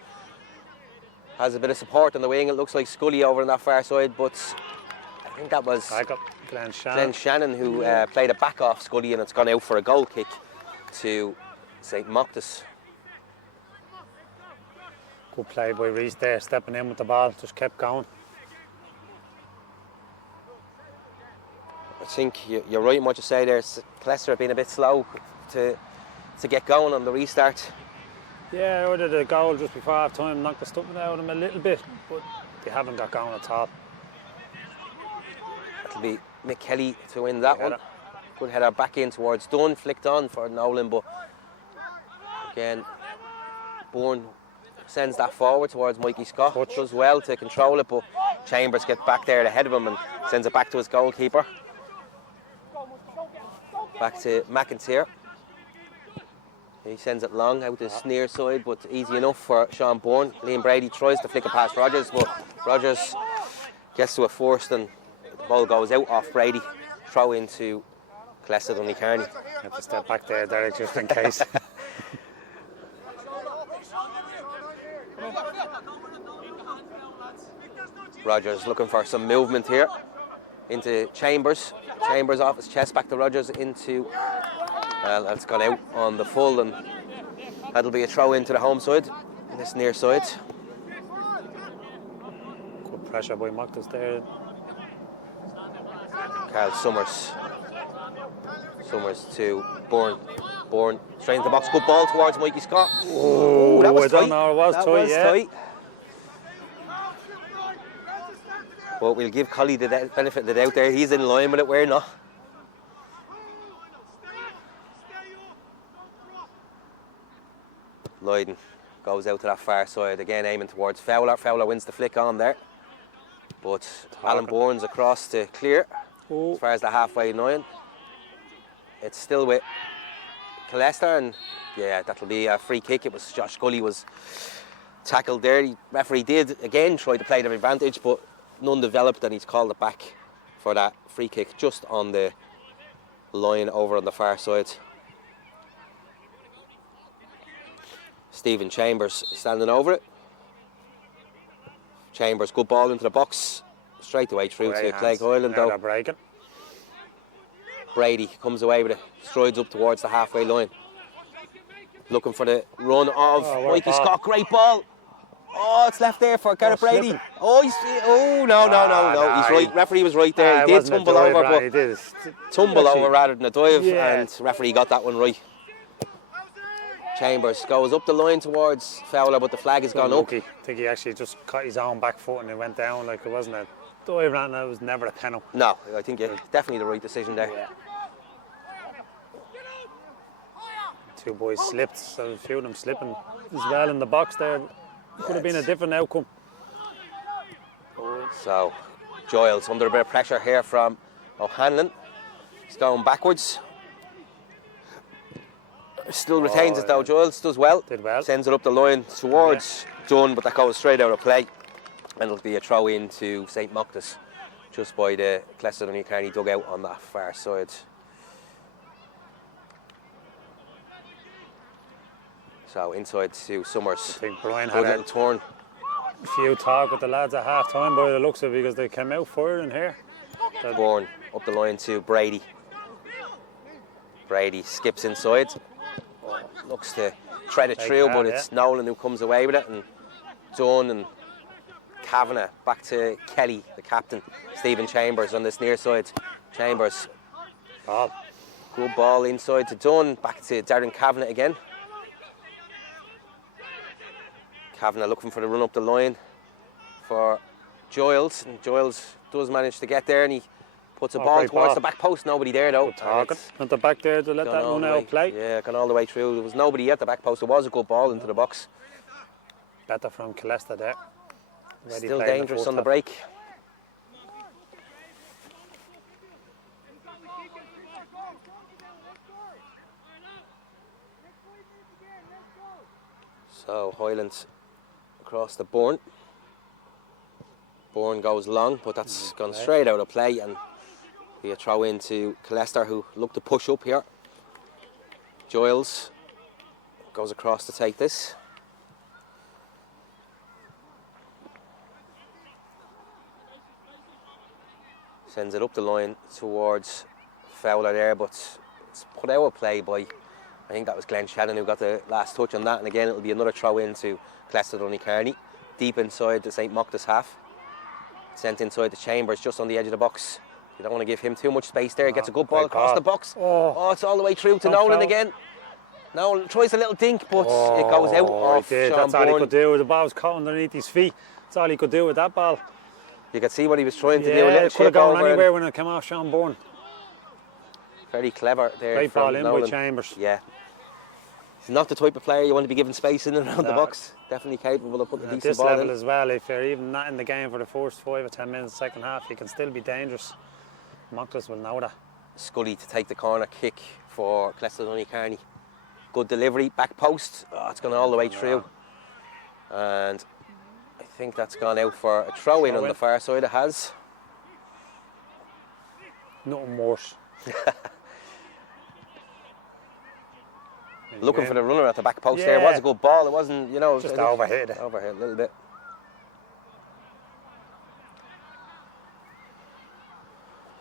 Has a bit of support on the wing. It looks like Scully over on that far side, but I think that was Glenn Shannon who played it back off Scully, and it's gone out for a goal kick to St. Mochta. Good play by Rhys there, stepping in with the ball, just kept going. I think you're right in what you say there. Killester have been a bit slow to get going on the restart. Yeah, I ordered a goal just before half time, knocked the stuffing out of them a little bit, but they haven't got going at all. It'll be Mick Kelly to win that one. Good header back in towards Dunn, flicked on for Nolan, but again, Bourne sends that forward towards Mikey Scott. Does well to control it, but Chambers gets back there ahead of him and sends it back to his goalkeeper. Back to McIntyre. He sends it long out his near side, but easy enough for Sean Bourne. Liam Brady tries to flick it past Rogers, but Rogers gets to it first, and the ball goes out off Brady. Throw into Killester Donnycarney. Have to step back there, Derek, just in case. Rogers looking for some movement here into Chambers. Chambers off his chest, back to Rogers into, well, that's gone out on the full, and that'll be a throw into the home side, this near side. Good pressure by Mochta there. Carl Summers. Summers to Bourne. Bourne straight into the box. Good ball towards Mikey Scott. Oh, that was tight. I don't know, it was tight, yeah. Tight. But we'll give Collie the benefit of the doubt there. He's in line with it, we're not. Lydon goes out to that far side again, aiming towards Fowler. Fowler wins the flick on there, but Alan Bourne's across to clear as far as the halfway line. It's still with Killester, and yeah, that'll be a free kick. It was Josh Scully was tackled there. The referee did again try to play their advantage, but none developed, and he's called it back for that free kick just on the line over on the far side. Stephen Chambers standing over it. Chambers, good ball into the box, straight away through to Craig Hyland though. Brady comes away with it, strides up towards the halfway line. Looking for the run of Mikey Scott, great ball. Oh, it's left there for Gareth Brady. Slipping. No. He's right. Referee was right there. He did tumble over, but tumble over rather than a dive, and referee got that one right. Chambers goes up the line towards Fowler, but the flag has gone up. I think he actually just caught his own back foot and it went down. Like, it wasn't a dive ran, it was never a penalty. No, I think definitely the right decision there. Yeah. Two boys slipped, so a few of them slipping as well in the box there. Could have been a different outcome. So Giles under a bit of pressure here from O'Hanlon. He's going backwards. Still retains it though. Giles does well. Did well. Sends it up the line towards Dunn, but that goes straight out of play. And it'll be a throw in to St. Mochta's just by the Killester Donnycarney dugout on that far side. So inside to Summers. I think Brian Good had little turn. a few talk with the lads at half time by the looks of it because they came out firing here. Bourne up the line to Brady. Brady skips inside. Looks to thread it through, but it's Nolan who comes away with it, and Dunn and Kavanagh back to Kelly, the captain. Stephen Chambers on this near side. Chambers. Ball. Good ball inside to Dunn. Back to Darren Kavanagh again. Kavanagh looking for the run up the line for Giles, and Giles does manage to get there, and he puts a ball towards the back post. Nobody there though. Good target. At the back there to let that run out of play. Yeah, gone all the way through. There was nobody at the back post. It was a good ball into the box. Better from Killester there. Ready Still dangerous on the break. So Highlands across the Bourne. Bourne goes long, but that's gone straight out of play, and be a throw in to Killester, who looked to push up here. Giles goes across to take this. Sends it up the line towards Fowler there, but it's put out of play by, I think that was Glenn Shannon who got the last touch on that, and again it'll be another throw in to Killester Donnycarney, deep inside the St. Mochta's half. Sent inside the Chambers, just on the edge of the box. You don't want to give him too much space there. He gets a good ball across the box. Oh, it's all the way through to Nolan again. Nolan tries a little dink, but it goes out off Sean That's all he could do. The ball was caught underneath his feet. That's all he could do with that ball. You could see what he was trying to do. A Yeah, little it could have gone over anywhere when it came off Sean Bourne. Very clever there. Great from ball in Nolan. by Chambers. Yeah. He's not the type of player you want to be given space in and around the box. Definitely capable of putting a At decent this ball level in. as well, if you're even not in the game for the first 5 or 10 minutes of the second half, you can still be dangerous. Mochtas will know that. Scully to take the corner kick for Killester Donnycarney. Good delivery, back post. Oh, it's gone all the way through. And I think that's gone out for a throw in on the far side. It has. Nothing worse. Looking for the runner at the back post there. It was a good ball. It wasn't, you know. Just overhit. Overhit a little bit.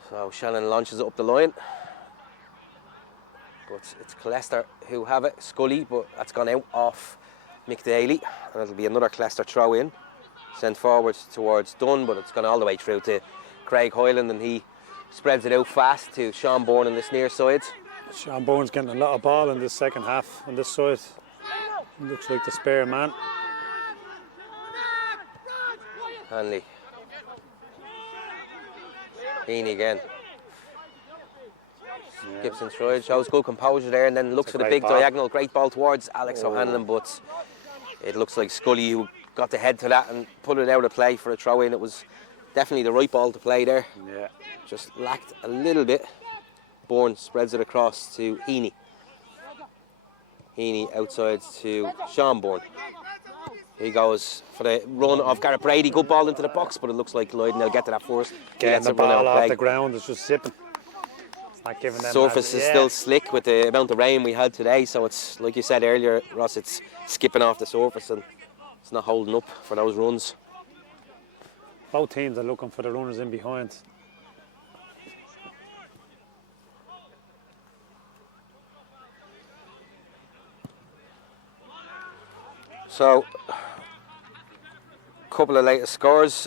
So Shannon launches it up the line. But it's Killester who have it. Scully, but that's gone out off Mick Daly. And it'll be another Killester throw in. Sent forward towards Dunn, but it's gone all the way through to Craig Hyland, and he spreads it out fast to Sean Bourne on this near side. Sean Bourne's getting a lot of ball in this second half on this side. Looks like the spare man. Hanley. Heaney again. Gibson Troy shows good composure there, and then looks for the big diagonal. Great ball towards Alex O'Hanlon, but it looks like Scully who got the head to that and put it out of play for a throw in. It was definitely the right ball to play there. Yeah. Just lacked a little bit. Bourne spreads it across to Heaney. Heaney outside to Sean Bourne. He goes for the run of Gareth Brady. Good ball into the box, but it looks like Lloyd will get to that first. Getting the ball off the ground, it's just zipping. It's not giving them surface is still slick with the amount of rain we had today, so it's, like you said earlier, Ross, it's skipping off the surface and it's not holding up for those runs. Both teams are looking for the runners in behind. So, couple of latest scores.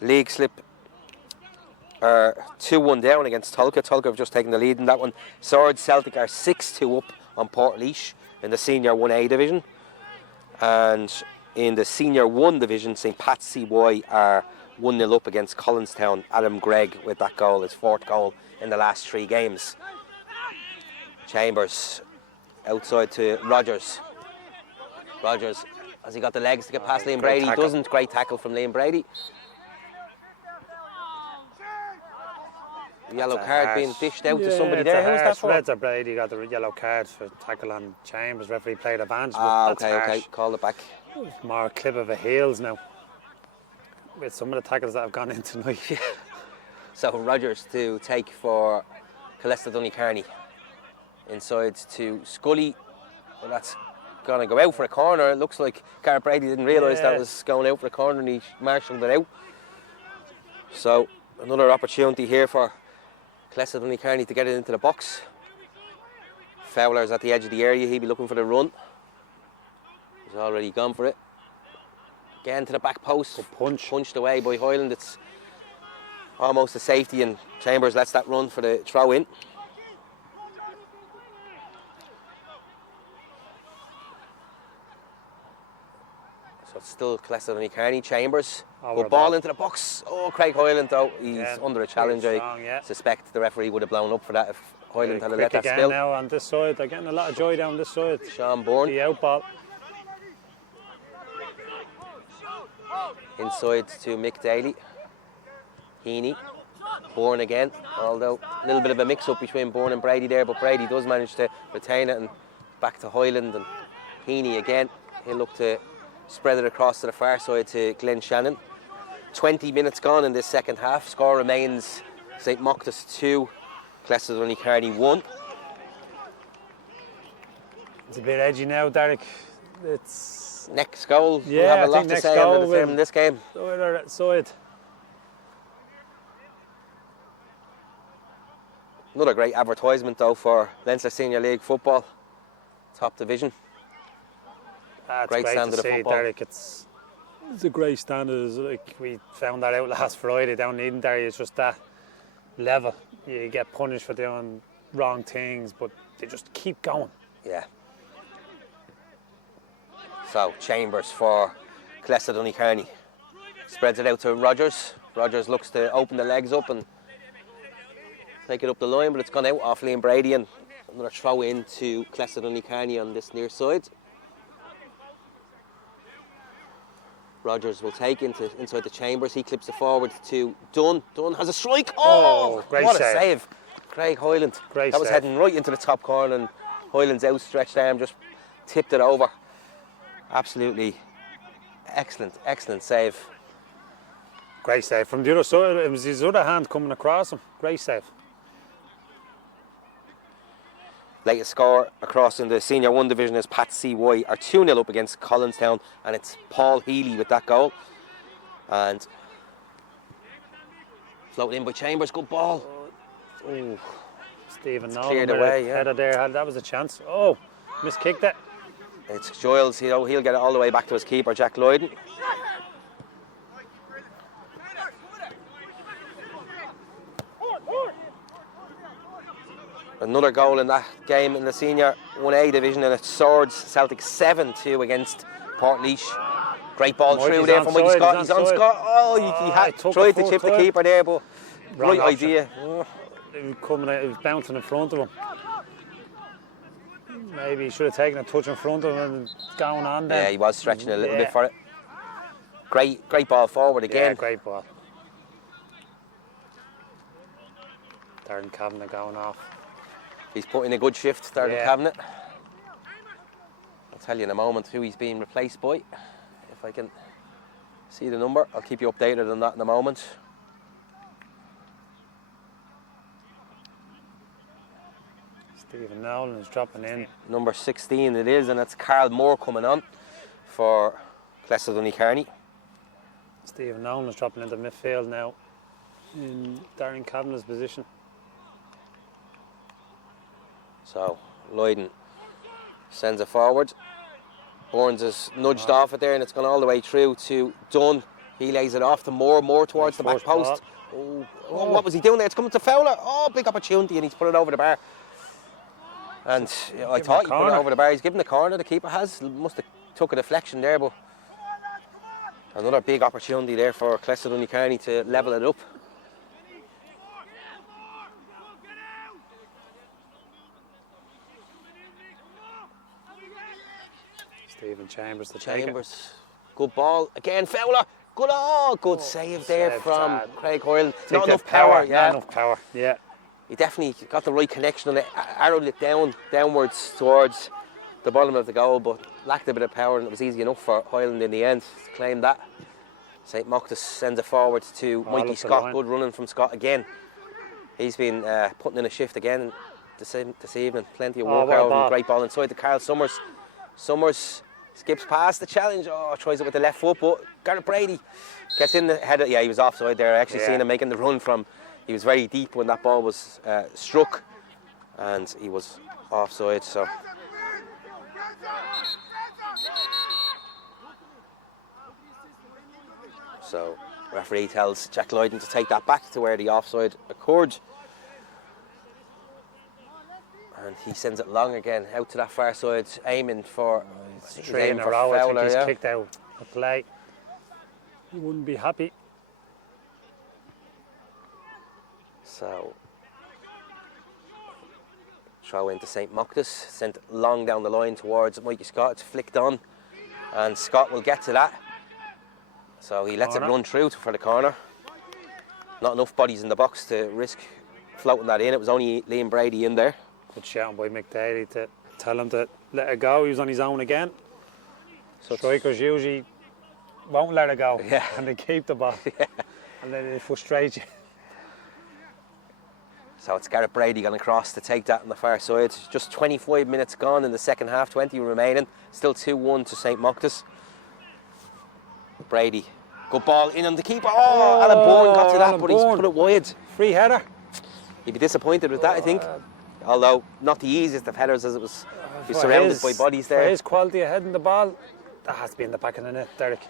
League slip are 2-1 down against Tulka. Tulka have just taken the lead in that one. Swords Celtic are 6-2 up on Portlaoise. in the Senior 1A division. And in the Senior 1 division, St. Pat's CY are 1-0 up against Collinstown. Adam Gregg with that goal, his 4th goal in the last 3 games. Chambers outside to Rogers. Rogers, has he got the legs to get past Liam Brady? He doesn't. Great tackle from Liam Brady. Yellow card being dished out to somebody there. Who's that for? Reds or Brady got the yellow card for tackle on Chambers. Referee played advantage. Okay. Called it back. More a clip of a heels now. With some of the tackles that have gone in tonight. So Rogers to take for Killester Donnycarney. Inside to Scully. Well, that's going to go out for a corner. It looks like Gareth Brady didn't realise that was going out for a corner and he marshalled it out. So another opportunity here for Killester Donnycarney to get it into the box. Fowler's at the edge of the area. He'll be looking for the run. He's already gone for it. Again to the back post. Punched away by Hyland. It's almost a safety and Chambers lets that run for the throw in. So it's still Killester Donnycarney. Chambers. Good ball into the box. Oh, Craig Hyland though. He's under a challenge. I suspect the referee would have blown up for that if Hyland had let that spill. Now on this side. They're getting a lot of joy down this side. Sean Bourne. The out ball. Inside to Mick Daly. Heaney. Bourne again. Although a little bit of a mix-up between Bourne and Brady there, but Brady does manage to retain it and back to Hyland and Heaney again. He'll look to spread it across to the far side to Glenn Shannon. 20 minutes gone in this second half. Score remains St. Mochta's 2, Killester Donnycarney 1. It's a bit edgy now, Derek. It's next goal. We'll have a lot to say on the determine this game. Side. Another great advertisement though for Leinster Senior League football, top division. Great standard of football. Derek, it's a great standard. Like we found that out last Friday down in Edenderry. It's just that level. You get punished for doing wrong things, but they just keep going. Yeah. So Chambers for Killester Donnycarney. Spreads it out to Rogers. Rogers looks to open the legs up and take it up the line, but it's gone out off Liam Brady and another throw in to Killester Donnycarney on this near side. Rogers will take inside the Chambers. He clips it forward to Dunn. Dunn has a strike. Oh, great what a save. Craig Hyland. That was save. Heading right into the top corner and Hyland's outstretched arm just tipped it over. Absolutely excellent save. Great save. From the other side, it was his other hand coming across him. Great save. Latest score across in the Senior 1 division is Pat CY are 2-0 up against Collinstown, and it's Paul Healy with that goal. And floated in by Chambers, good ball. Oh, Stephen Nolan cleared away, header there, that was a chance. Oh, miskicked it. It's Giles, he'll get it all the way back to his keeper, Jack Lloyden. Another goal in that game in the Senior 1A division, and it's Swords Celtic 7-2 against Portlaoise. Great ball through there from Mikey Scott. He's on Scott. Oh, he had tried to chip the keeper there, but right idea. It was bouncing in front of him. Maybe he should have taken a touch in front of him and going on there. Yeah, he was stretching a little bit for it. Great ball forward again. Yeah, great ball. Darren Kavanagh going off. He's put in a good shift, Darren Kavanagh. I'll tell you in a moment who he's being replaced by. If I can see the number, I'll keep you updated on that in a moment. Stephen Nolan is dropping in. Number 16 it is, and it's Carl Moore coming on for Killester Donnycarney. Stephen Nolan is dropping into midfield now in Darren Kavanagh's position. So Lloyden sends it forward. Burns is nudged off it there, and it's gone all the way through to Dunn. He lays it off to Moore towards the back post. Oh, what was he doing there? It's coming to Fowler. Oh, big opportunity, and he's put it over the bar. And I thought he put it corner. over the bar. He's given the corner. The keeper must have took a deflection there, but another big opportunity there for Killester Donnycarney to level it up. Stephen Chambers to take it. Chambers, good ball again. Fowler, good save there save, from Craig Hoyland. Take Not that enough power, yeah. Not enough power, yeah. He definitely got the right connection on it, arrowed it downwards towards the bottom of the goal, but lacked a bit of power, and it was easy enough for Hoyland in the end to claim that. St. Mochta sends it forward to Mikey Scott. Good running from Scott again. He's been putting in a shift again this evening. Plenty of work out and great ball inside to Carl Summers. Summers skips past the challenge. Oh, tries it with the left foot, but Gareth Brady gets in the head. Yeah, he was offside there. I actually seen him making the run from. He was very deep when that ball was struck, and he was offside. So referee tells Jack Lydon to take that back to where the offside occurred. And he sends it long again out to that far side, aiming for Three in a row. I think he's kicked out a play. He wouldn't be happy. So throw into St. Mochta's, sent long down the line towards Mikey Scott. It's flicked on, and Scott will get to that. So he lets it run through for the corner. Not enough bodies in the box to risk floating that in. It was only Liam Brady in there. Good shout by McDaly to tell him to let it go. He was on his own again. So strikers usually won't let it go, and they keep the ball, and then it frustrates you. So it's Gareth Brady going across to take that on the far side. Just 25 minutes gone in the second half, 20 remaining. Still 2-1 to St. Mochta's. Brady, good ball in on the keeper. Oh, Alan Bourne got to that, but he's put it wide. Free header. He'd be disappointed with that, I think. Although not the easiest of headers, as it was. He was surrounded by bodies there. For his quality of heading the ball, that has to be in the back of the net, Derek.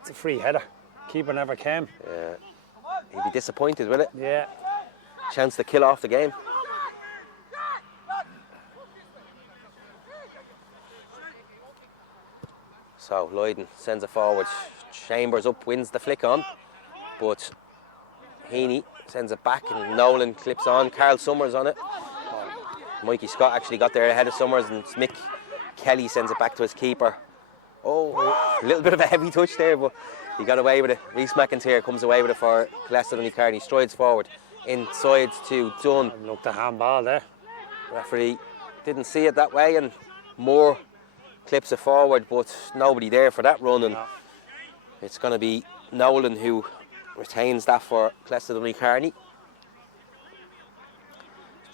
It's a free header. Keeper never came. Yeah. He'd be disappointed with it. Yeah. Chance to kill off the game. So Lydon sends it forward. Chambers up, wins the flick on, but Heaney sends it back and Nolan clips on. Carl Summers on it. Mikey Scott actually got there ahead of Summers, and Mick Kelly sends it back to his keeper. Oh, a little bit of a heavy touch there, but he got away with it. Rhys McIntyre comes away with it for Killester Donnycarney. Strides forward inside to Dunn. And look, the handball there. Referee didn't see it that way, and Moore clips it forward, but nobody there for that run, and it's going to be Nolan who retains that for Killester Donnycarney.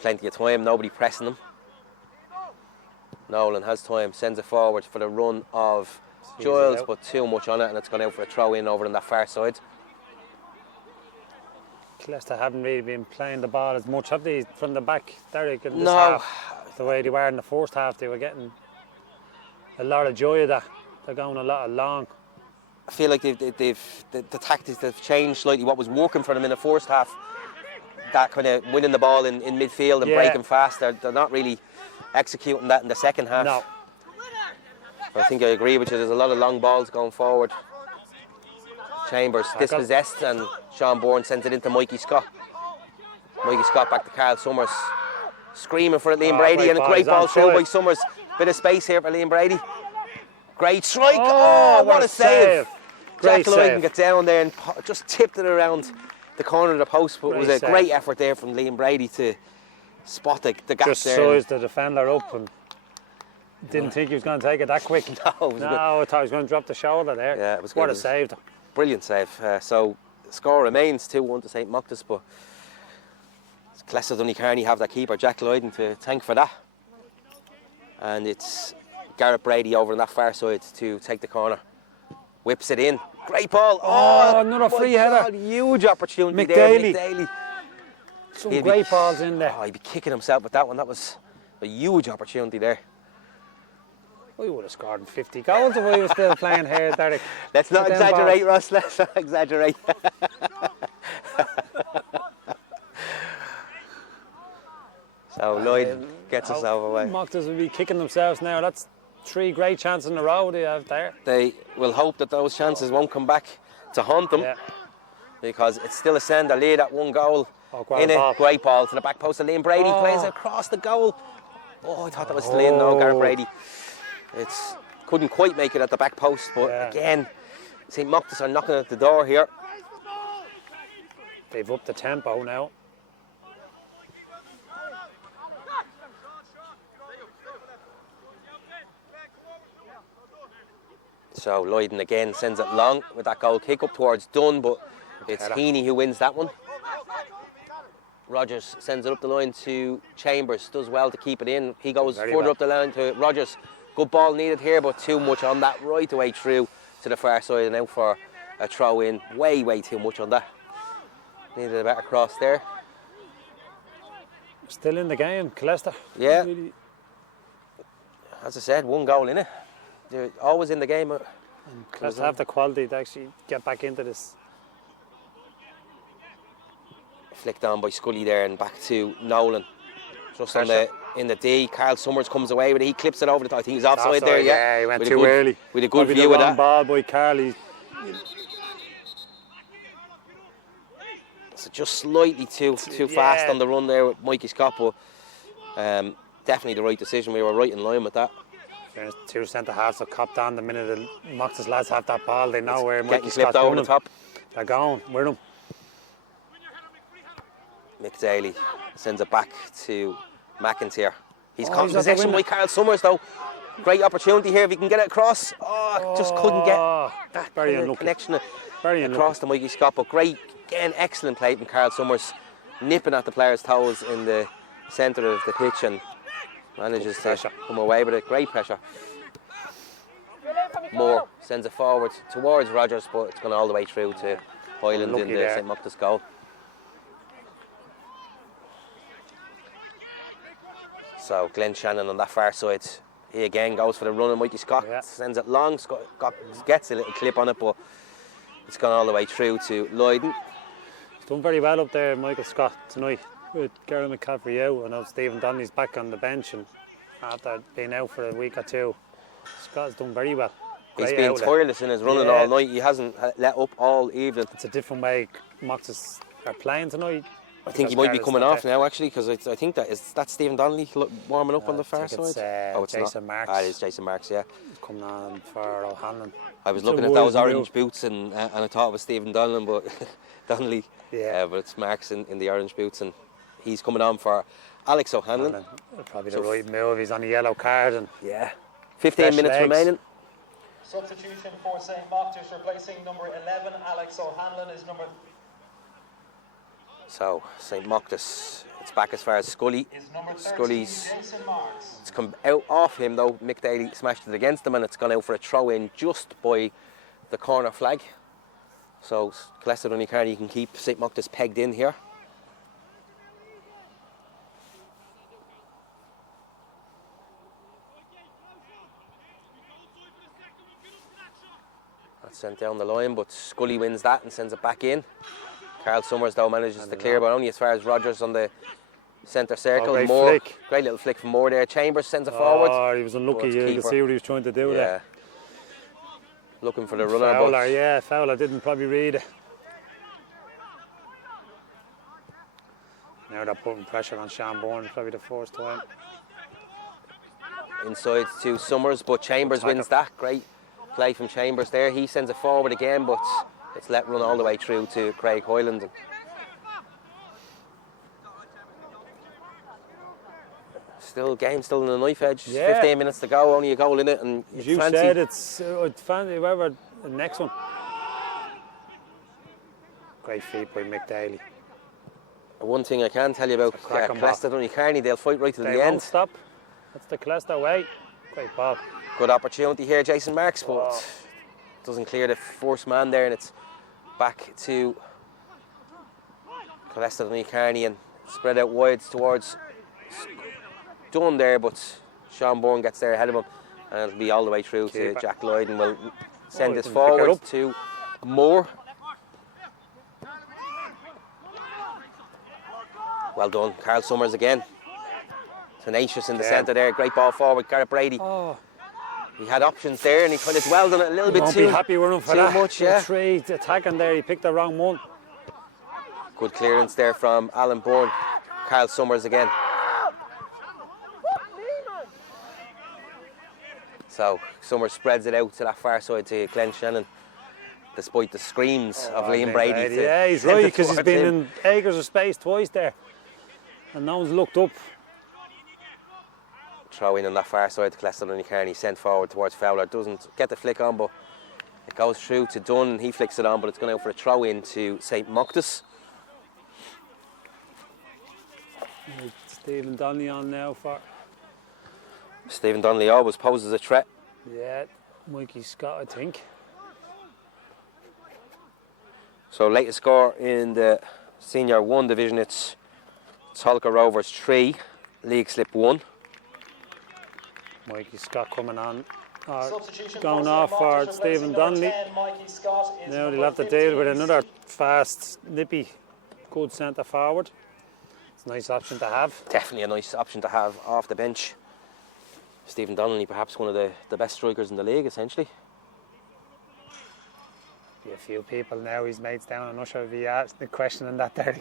Plenty of time, nobody pressing him. Nolan has time, sends it forward for the run of Giles, but too much on it, and it's gone out for a throw in over on that far side. Killester haven't really been playing the ball as much, have they, from the back, Derek, in this half? The way they were in the first half, they were getting a lot of joy of that. They're going a lot long. I feel like the tactics have changed slightly. What was working for them in the first half, that kind of winning the ball in midfield and breaking fast, they're not really executing that in the second half. No. I think I agree with you. There's a lot of long balls going forward. Chambers dispossessed, and Sean Bourne sends it into Mikey Scott. Mikey Scott back to Carl Summers. Screaming for it, Liam Brady, and a great ball through by Summers. Bit of space here for Liam Brady. Great strike. Oh, what a save. Jack Lydon got down there and just tipped it around the corner of the post, but it was a great effort there from Liam Brady to spot the gap there. Just sized the defender up and didn't think he was going to take it that quick. No, I thought he was going to drop the shoulder there. Yeah, it was what good. A save. Brilliant save. So the score remains 2-1 to St. Mochta's, but Killester Donnycarney have that keeper, Jack Lydon, to thank for that. And it's Gareth Brady over on that far side to take the corner. Whips it in. Great ball. Oh, another free header. Huge opportunity McDaly. there. McDaly. Some great balls in there. Oh, he'd be kicking himself with that one. That was a huge opportunity there. We would have scored 50 goals if we were still playing here, Derek. Let's not exaggerate, Ross. Let's not exaggerate. So Lloyd gets himself away. Mochtas will be kicking themselves now. That's 3 great chances in a row they have there. They will hope that those chances won't come back to haunt them, Yeah. because it's still a sender lead at 1 goal. Great ball. Great ball to the back post of Liam Brady, plays it across the goal. Oh, I thought that was still in. No, Gareth Brady. Couldn't quite make it at the back post, but again, St. Mochtas are knocking at the door here. They've upped the tempo now. So Lloyden again sends it long with that goal kick up towards Dunn, but it's Heaney who wins that one. Rogers sends it up the line to Chambers, does well to keep it in. He goes further up the line to Rogers. Good ball needed here, but too much on that right away through to the far side and out for a throw in. Way too much on that. Needed a better cross there. Still in the game, Killester. Yeah. As I said, 1 goal in it. They're always in the game. Killester have the quality to actually get back into this. Flicked on by Scully there and back to Nolan. Just on in the D. Carl Summers comes away with it. He clips it over the top. I think he's offside there. Yeah, he went too early. With a good view of that. Ball by Carl. So just slightly too fast on the run there with Mikey Scott, but definitely the right decision. We were right in line with that. 2 centre halves have copped on the minute the Mochtas lads have that ball. They know where Mikey Scott's Scott's over the top. They're going with him. Mick Daly sends it back to McIntyre. He's caught in possession by Carl Summers though. Great opportunity here if he can get it across. Just couldn't get that very kind of connection across to Mikey Scott. But great, again, excellent play from Carl Summers, nipping at the players' toes in the centre of the pitch and manages to come away with it. Great pressure. Moore sends it forward towards Rogers, but it's gone all the way through to Highland in the St. Mochtas goal. So Glenn Shannon on that far side, he again goes for the run, and Mikey Scott sends it long. Scott gets a little clip on it, but it's gone all the way through to Lloyden. He's done very well up there, Michael Scott, tonight with Gary McCaffrey out. I know Stephen Donnelly's back on the bench, and after being out for a week or 2, Scott has done very well. He's been tireless in his running all night. He hasn't let up all evening. It's a different way Mochtas are playing tonight. I think he might be coming off now, actually, because I think that's Stephen Donnelly warming up on the far side. It's Jason Marks. It is Jason Marks, yeah. Coming on for O'Hanlon. I was looking at those orange boots and I thought it was Stephen Donnelly, but Donnelly. Yeah. But it's Marks in the orange boots, and he's coming on for Alex O'Hanlon. Probably the right move. He's on a yellow card. And 15 minutes remaining. Substitution for St. Mochtas, replacing number 11, Alex O'Hanlon, is number... So St. Mochtas, it's back as far as Scully. Scully's, it's come out off him though. Mick Daly smashed it against him, and it's gone out for a throw in just by the corner flag. So Killester Donnycarney can keep St. Mochtas pegged in here. That's sent down the line, but Scully wins that and sends it back in. Carl Summers though manages to clear, but only as far as Rogers on the centre circle. Great Moore, flick. Great little flick from Moore there. Chambers sends it forward. Oh, he was unlucky. You can see what he was trying to do there. Looking for the runner. Fowler, Fowler didn't probably read it. Now they're putting pressure on Sean Bourne, probably the first time. Inside to Summers, but Chambers wins that. Great play from Chambers there. He sends it forward again, but it's let run all the way through to Craig Hyland. Still in the knife edge. 15 minutes to go, only a goal in it, and as you said, it's fancy whoever the next one. Great feat by Mick Daly. One thing I can tell you about Killester Donnycarney, they'll fight right to the end. They won't stop. That's the Killester way. Great ball. Good opportunity here, Jason Marks, but doesn't clear the first man there, and it's back to Killester Donnycarney and spread out wide towards Dunn there, but Sean Bourne gets there ahead of him, and it'll be all the way through to Jack Lloyd, and we'll send this forward to Moore. Well done, Carl Summers again. Tenacious in the Yeah. centre there. Great ball forward. Gareth Brady. Oh, He had options there and he kind of dwelled on it a little he bit won't too be happy with him for too that. much, The yeah. three attacking there, he picked the wrong one. Good clearance there from Alan Bourne. Carl Summers again. So Summers spreads it out to that far side to Glenn Shannon, despite the screams of Liam Brady. to Yeah, he's send right, it because he's towards been him. in acres of space twice there. And no one's looked up. Throw in on that far side to Killester Donnycarney, sent forward towards Fowler. Doesn't get the flick on, but it goes through to Dunn. He flicks it on, but it's going out for a throw in to St. Mochta's. Stephen Donnelly on now for, Stephen Donnelly always poses a threat. yeah, Mikey Scott, I think. So latest score in the Senior 1 division, it's Tolka Rovers 3, League Slip 1. Mikey Scott coming on. Substitution Going for off St. for Martin's, Stephen replacing number Donnelly. 10, Mikey Scott, is Now they'll number have to deal with 15. another fast, nippy, good centre forward. It's a nice option to have. Definitely a nice option to have off the bench. Stephen Donnelly, perhaps one of the best strikers in the league, essentially. Be a few people now, his mates down in Usher, be asking questioning that there.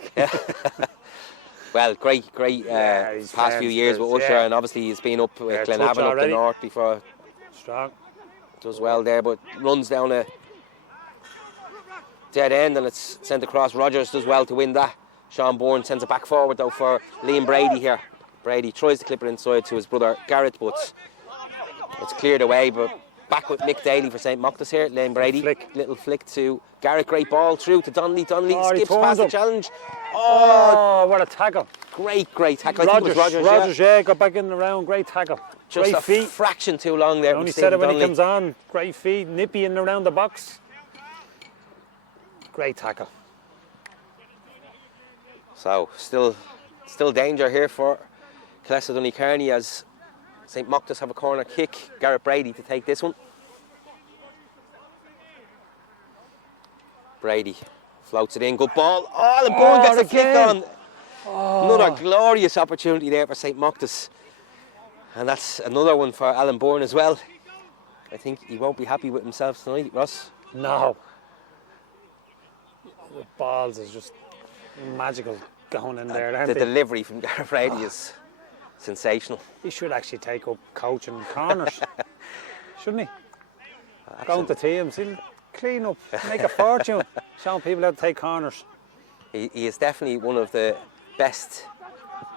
Well, great Yeah, he's past few years with friends, Usher, yeah. and obviously he's been up with Yeah, Glenavon touch up the already. north before. Strong. Does well there, but runs down a dead end and it's sent across. Rogers does well to win that. Sean Bourne sends it back forward though for Liam Brady here. Brady tries to clip it inside to his brother Garrett, but it's cleared away. But back with Mick Daly for St. Mochta's here. Liam Brady, little flick to Garrett. Great ball through to Donnelly. Donnelly Oh, he skips turns past the up. challenge. Oh, what a tackle. Great tackle. I think it was Rogers, yeah, got back in the round, great tackle. Just great a feet. fraction too long there. I only from said it Stephen when Donnelly. he comes on. Great feet, nippy in around the box. Great tackle. So still danger here for Killester Donnycarney as St. Mochta's have a corner kick. Gareth Brady to take this one. Brady floats it in, good ball. Oh, the ball gets the kick on. Another glorious opportunity there for St. Mochta's. And that's another one for Alan Bourne as well. I think he won't be happy with himself tonight, Ross. No. The balls is just magical going in there, aren't The they? delivery from Gareth Brady is sensational. He should actually take up coaching corners, shouldn't he? Going to teams, he'll clean up, make a fortune, showing people how to take corners. He is definitely one of the best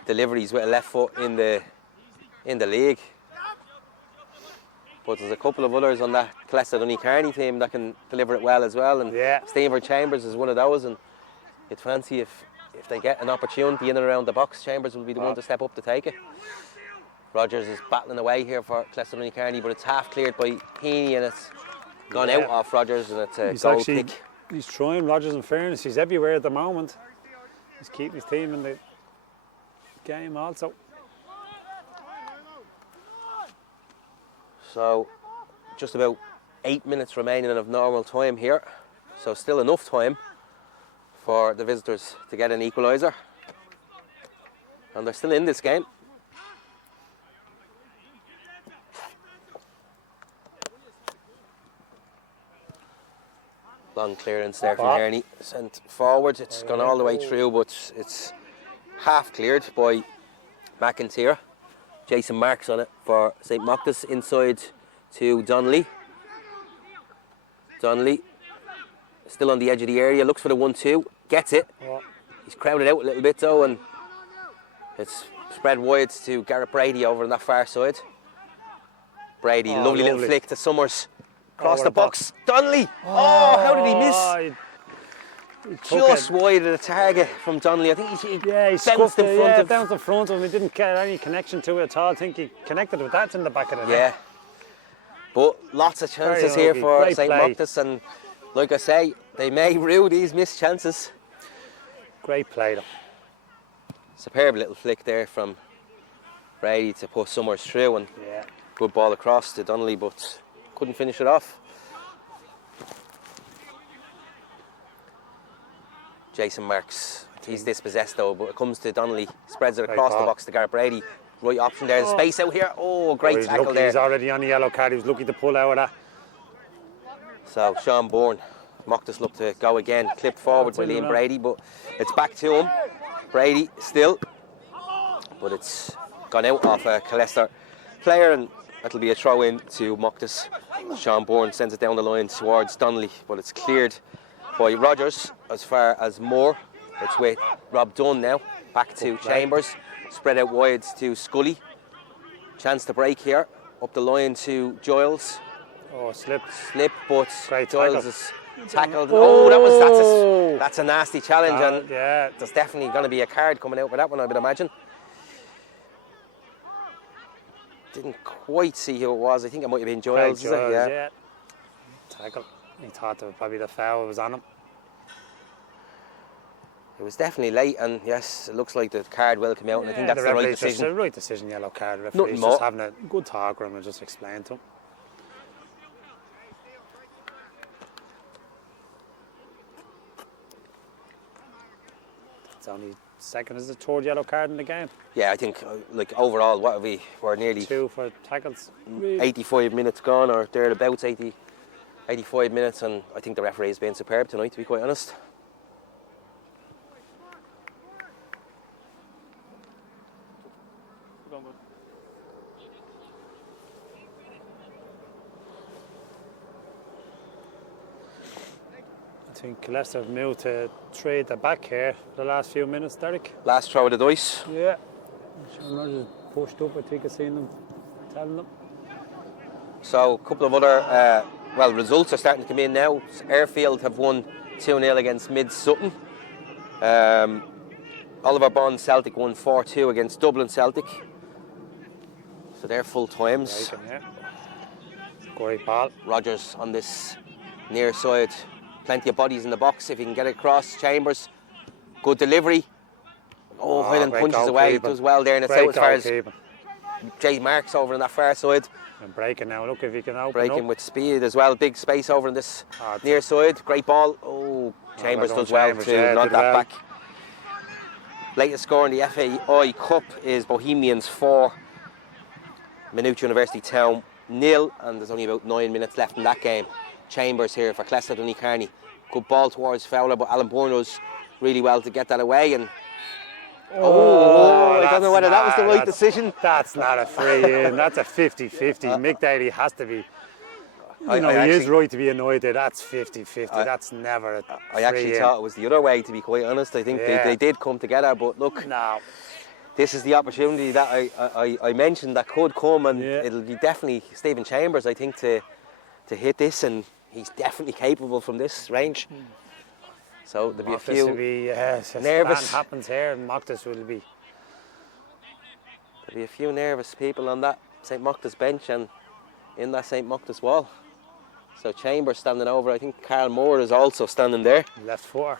deliveries with a left foot in the league. But there's a couple of others on that Killester Donnycarney team that can deliver it well as well. And Yeah. Stephen Chambers is one of those. And you'd fancy if they get an opportunity in and around the box, Chambers will be the one to step up to take it. Rogers is battling away here for Killester Donnycarney, but it's half cleared by Heaney and it's gone out off Rogers and it's a goal kick. He's trying, Rogers, in fairness, he's everywhere at the moment. He's keeping his team in the game also. So just about 8 minutes remaining of normal time here. So still enough time for the visitors to get an equaliser. And they're still in this game. Long clearance there from Herney. Sent forward. It's gone all the way through, but it's half cleared by McIntyre. Jason Marks on it for St. Mochta's, inside to Donnelly. Donnelly still on the edge of the area, looks for the 1-2, gets it. He's crowded out a little bit though, and it's spread wide to Gareth Brady over on that far side. Brady, lovely little flick to Summers. Across the box. Donnelly! Oh, how did he miss? Just wide of the target from Donnelly. I think he bounced in front of. Bounced in front of him. He didn't get any connection to it at all. I think he connected with that in the back of the net. Yeah. But lots of chances here for St. Mochta's, and like I say, they may rue these missed chances. Great play though. Superb little flick there from Brady to put Summers through, and good ball across to Donnelly, but couldn't finish it off. Jason Marks, he's dispossessed though, but it comes to Donnelly, spreads it across the box to Gareth Brady. right option there. The space out here. Oh, great he's tackle lucky. there. He's already on the yellow card. He was lucky to pull out of that. So Sean Bourne, Mochta's look to go again, clipped forward by Liam Brady, but it's back to him. Brady still, but it's gone out off a Killester player, and it'll be a throw in to Mochta's. Sean Bourne sends it down the line towards Donnelly, but it's cleared by Rogers as far as Moore. It's with Rob Dunn now, back to Chambers, spread out wide to Scully. Chance to break here, up the line to Giles. Oh, slip, but great Giles tackle. is tackled. Oh, that's a nasty challenge, and yeah, there's definitely going to be a card coming out for that one, I would imagine. Didn't quite see who it was. I think it might have been Giles. Is it? Yeah. Tackle. He thought that probably the foul was on him. It was definitely late, and yes, it looks like the card will come out, and I think that's the right decision. The right decision, yellow card. Nothing Referee's more. just having a good talk with him and just explain to him. It's only second is the third yellow card in the game. Yeah, I think like overall, what have we? We're nearly 2 for tackles. 85 minutes gone, or thereabouts, 85 minutes, and I think the referee has been superb tonight, to be quite honest. I think Killester have moved to trade the back here for the last few minutes, Derek. Last throw of the dice. Yeah. Sean Rogers pushed up, I think I've seen them telling them. So a couple of other results are starting to come in now. Airfield have won 2-0 against Mid Sutton. Oliver Bond Celtic won 4-2 against Dublin Celtic. So they're full times. Great ball. Rogers on this near side. Plenty of bodies in the box if he can get it across. Chambers, good delivery. Oh, Highland punches away, does well there, and it's out as far as Jay Marks over on that far side. And breaking now, look if he can open breaking up. With speed as well, big space over on this near side. Great ball. Oh, Chambers does well to nod that back. Latest score in the FAI Cup is Bohemians 4, Maynooth University Town 0, and there's only about 9 minutes left in that game. Chambers here for Killester Donnycarney. Good ball towards Fowler, but Alan Bourne does really well to get that away. And I don't know whether that was the right decision. That's not a free in. That's a 50-50. Mick Daly has to be. He is right to be annoyed there. That's 50-50. That's never a free I actually thought it was the other way, to be quite honest. I think they did come together, but look. No. This is the opportunity that I mentioned that could come, and it'll be definitely Stephen Chambers, I think, to hit this, and he's definitely capable from this range. So there'll be a few nervous. Happens here, and Mochta will be. There'll be a few nervous people on that St. Mochta's bench and in that St. Mochta's wall. So Chambers standing over. I think Carl Moore is also standing there. Left footer.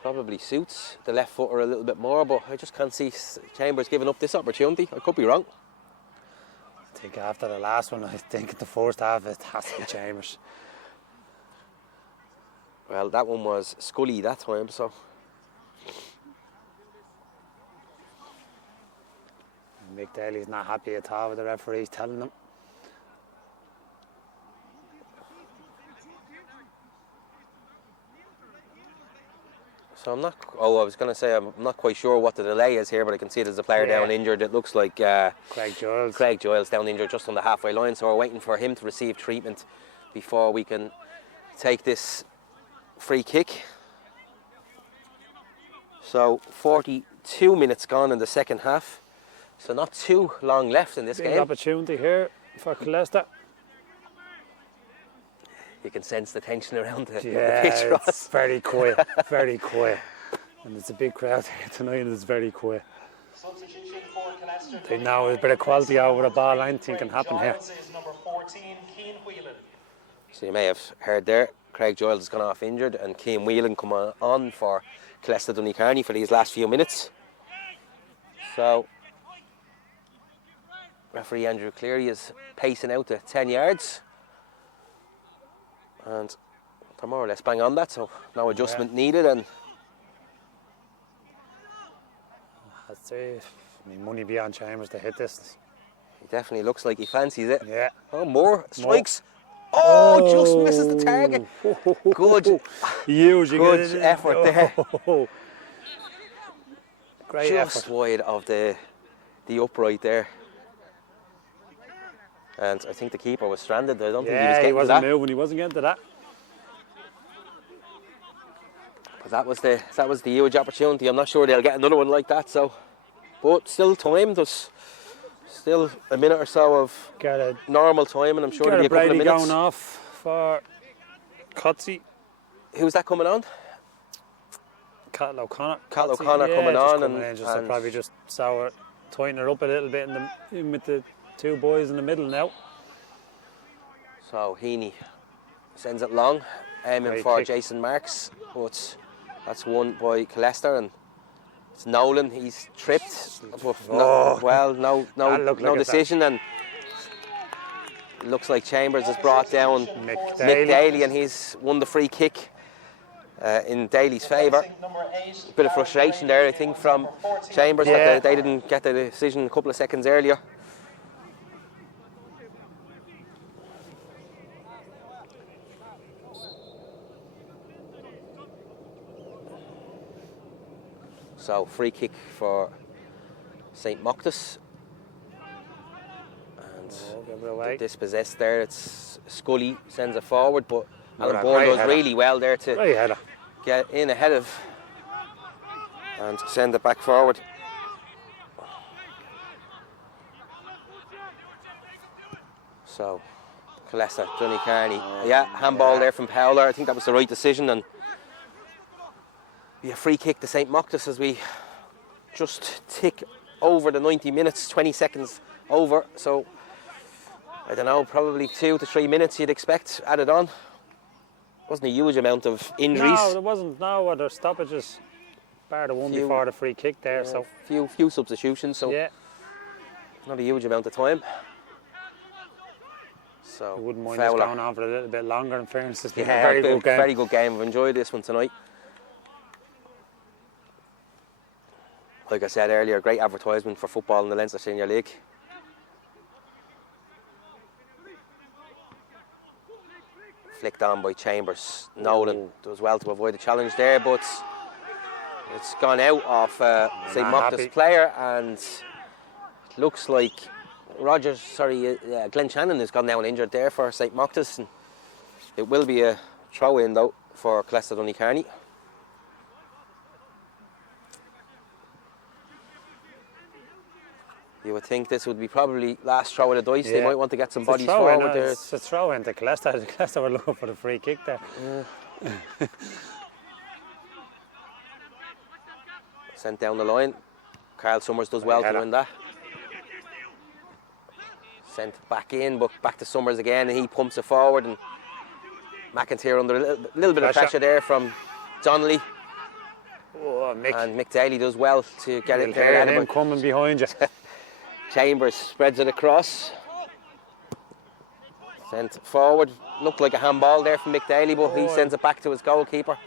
Probably suits the left footer a little bit more, but I just can't see Chambers giving up this opportunity. I could be wrong. I think after the last one, I think the first half it has to be Chambers. Well, that one was Scully that time, so. Mick Daly's not happy at all with the referees telling them. So I'm not. Oh, I was going to say I'm not quite sure what the delay is here, but I can see there's a player down injured. It looks like Craig Giles. Craig Giles down injured just on the halfway line. So we're waiting for him to receive treatment before we can take this free kick. So 42 minutes gone in the second half. So not too long left in this Big game. opportunity here for Killester. You can sense the tension around the pitch. It's very quiet, very quiet. And it's a big crowd here tonight and it's very quiet. Substitution for Killester. They know a bit of quality over the ball, I think, can happen here. Giles is number 14, Keane Whelan. So you may have heard there, Craig Giles has gone off injured and Keane Whelan come on for Killester Donnycarney for these last few minutes. So referee Andrew Cleary is pacing out to 10 yards. And they're more or less bang on that, so no adjustment needed. And That's it. I mean, money beyond Chambers to hit this. He definitely looks like he fancies it. Yeah. Oh, more strikes. Oh, just misses the target. Good. Huge. Good effort there. Great Just effort. wide of the upright there. And I think the keeper was stranded. I don't think he was Yeah, getting he to wasn't that. moving. He wasn't getting to that. But that was the huge opportunity. I'm not sure they'll get another one like that. So, but still time. There's still a minute or so of Got a normal time, and I'm sure there'll be a couple of Brady minutes. going off for Cotsey. Who's that coming on? Cat O'Connor. Cat Cotsey, O'Connor coming just on coming and- in just to probably just sour, tighten her up a little bit in with the two boys in the middle now. So Heaney sends it long, aiming Great for kick. Jason Marks, but that's won by Killester, and it's Nolan. He's tripped, but no That looked like a decision, and looks like Chambers has brought down Mick Mick Daly, and he's won the free kick in Daly's favour. A bit of frustration there, I think, from Chambers Yeah. that they didn't get the decision a couple of seconds earlier. So free kick for St. Mochta. And Give it away. dispossessed there. It's Scully sends it forward, but Alan a Bourne great does header. really well there to Great header. get in ahead of and send it back forward. So Killester, Donnycarney. Yeah, handball there from Powler. I think that was the right decision, and be a free kick to St. Mochta as we just tick over the 90 minutes, 20 seconds over. So I don't know, probably 2 to 3 minutes you'd expect added on. Wasn't a huge amount of injuries. No, there wasn't no other stoppages. Bar the one Few- before the free kick there, so few substitutions, so yeah. not a huge amount of time. So I wouldn't mind this Fowler. going on for a little bit longer, in fairness. It's been Yeah, a very good game. Very good game. I've enjoyed this one tonight. Like I said earlier, great advertisement for football in the Leinster Senior League. Flicked on by Chambers. Nolan does well to avoid the challenge there, but it's gone out of St. Not Mochta's happy. player, and it looks like Glenn Shannon has gone down injured there for St. Mochta's. And it will be a throw-in though for Killester Donnycarney. You would think this would be probably last throw of the dice. They Yeah. might want to get some It's a bodies throw-in, forward there. It's a throw in to Killester. Killester were looking for the free kick there. Sent down the line. Carl Summers does well to header. win that. Sent back in, but back to Summers again, and he pumps it forward. And McIntyre under a little bit of Pressure. pressure there from Donnelly. Oh, Mick. And Mick Daly does well to get it You'll there. hear ahead of him him. coming behind you. Chambers spreads it across. Sent forward. Looked like a handball there from Mick Daly, but he sends it back to his goalkeeper.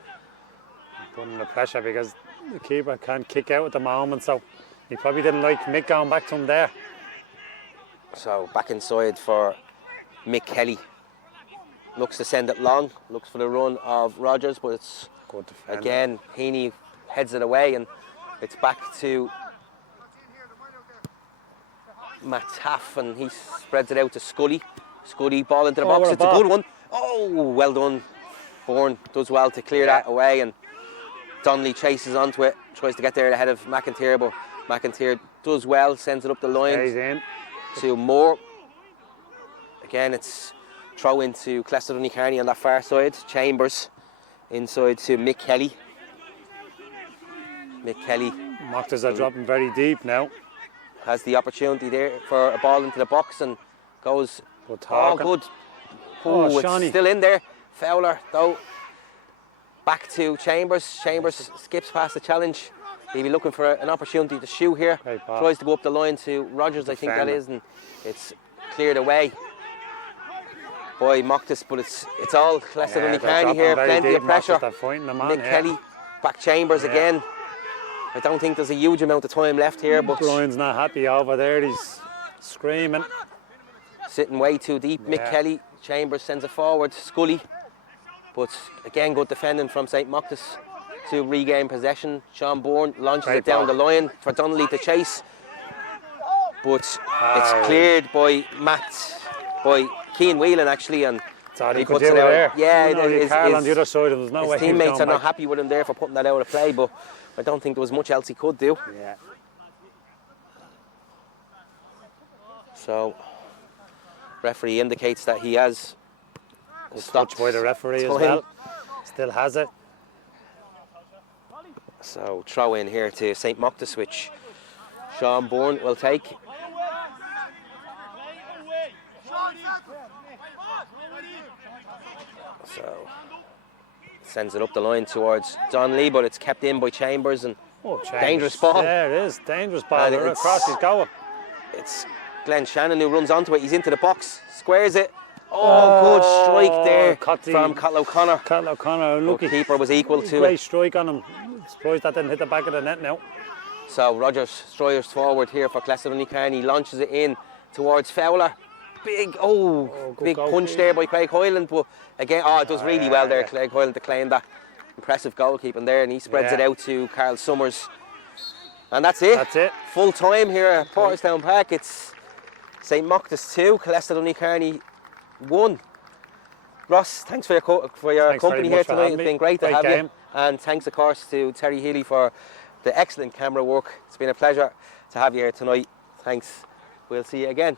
Putting the pressure because the keeper can't kick out at the moment, so he probably didn't like Mick going back to him there. So back inside for Mick Kelly. Looks to send it long. Looks for the run of Rogers, but it's Good defender. again Heaney heads it away, and it's back to Matt Taff, and he spreads it out to Scully. Scully ball into the box. what a It's a ball. good one. Oh, well done. Bourne does well to clear Yeah. that away, and Donnelly chases onto it, tries to get there ahead of McIntyre, but McIntyre does well, sends it up the line Stays in. to Moore. Again, it's throw into Killester Donnycarney on that far side. Chambers inside to Mick Kelly. Mick Kelly Mochtas are dropping very deep now. has the opportunity there for a ball into the box and goes. Good Oh, talking. good. Oh, It's Shawnee. still in there. Fowler, though. Back to Chambers. Chambers skips past the challenge. He'll be looking for an opportunity to shoot here. Great ball. Tries to go up the line to Rogers, I think that Defender. is, and it's cleared away by Mochta, but it's all Killester Yeah, they're Donnycarney dropping here. very Plenty deep. of pressure. Mochtas, they're fighting them on, Mick yeah. Kelly, back Chambers Yeah. again. I don't think there's a huge amount of time left here, but Brian's not happy over there. He's screaming. sitting way too deep. Mick Yeah. Kelly, Chambers sends it forward. Scully, but again, good defending from St. Mochta's to regain possession. Sean Bourne launches Great it down ball. the line for Donnelly to chase, but it's Ah. cleared by Keane Whelan actually, and Thought he he could puts do it it out. there. Yeah, You know, his, Carl on his- the other side, and there's no his way he was teammates going are not back. happy with him there for putting that out of play, but I don't think there was much else he could do. Yeah. So, referee indicates that he has stopped Touched by the referee as time. well. Still has it. So, throw in here to St. Mochta's, which Sean Bourne will take. So, sends it up the line towards Donnelly, but it's kept in by Chambers, and Oh, Chambers. Dangerous ball. Yeah, it is. Dangerous ball. And Right it's- across he's going. it's Glenn Shannon who runs onto it. He's into the box, squares it. Oh, good strike there caught the- from Cathal O'Connor. Cathal O'Connor, The lucky. keeper was equal to Great it. strike on him. Surprised that didn't hit the back of the net now. So Rogers striders forward here for Killester Donnycarney, launches it in towards Fowler. Big, good big goal punch kick. there by Craig Hoyland, but again, it does really well there, Craig Hoyland, to claim that impressive goalkeeping there, and he spreads Yeah. it out to Carl Summers. And that's it. That's it. Full time here at Porterstown Park. It's St. Mochta's 2, Killester Donnycarney 1. Ross, thanks for your, Thanks company very here much for tonight. having It's me. been great to Great have you. game. And thanks, of course, to Terry Healy for the excellent camera work. It's been a pleasure to have you here tonight. Thanks. We'll see you again.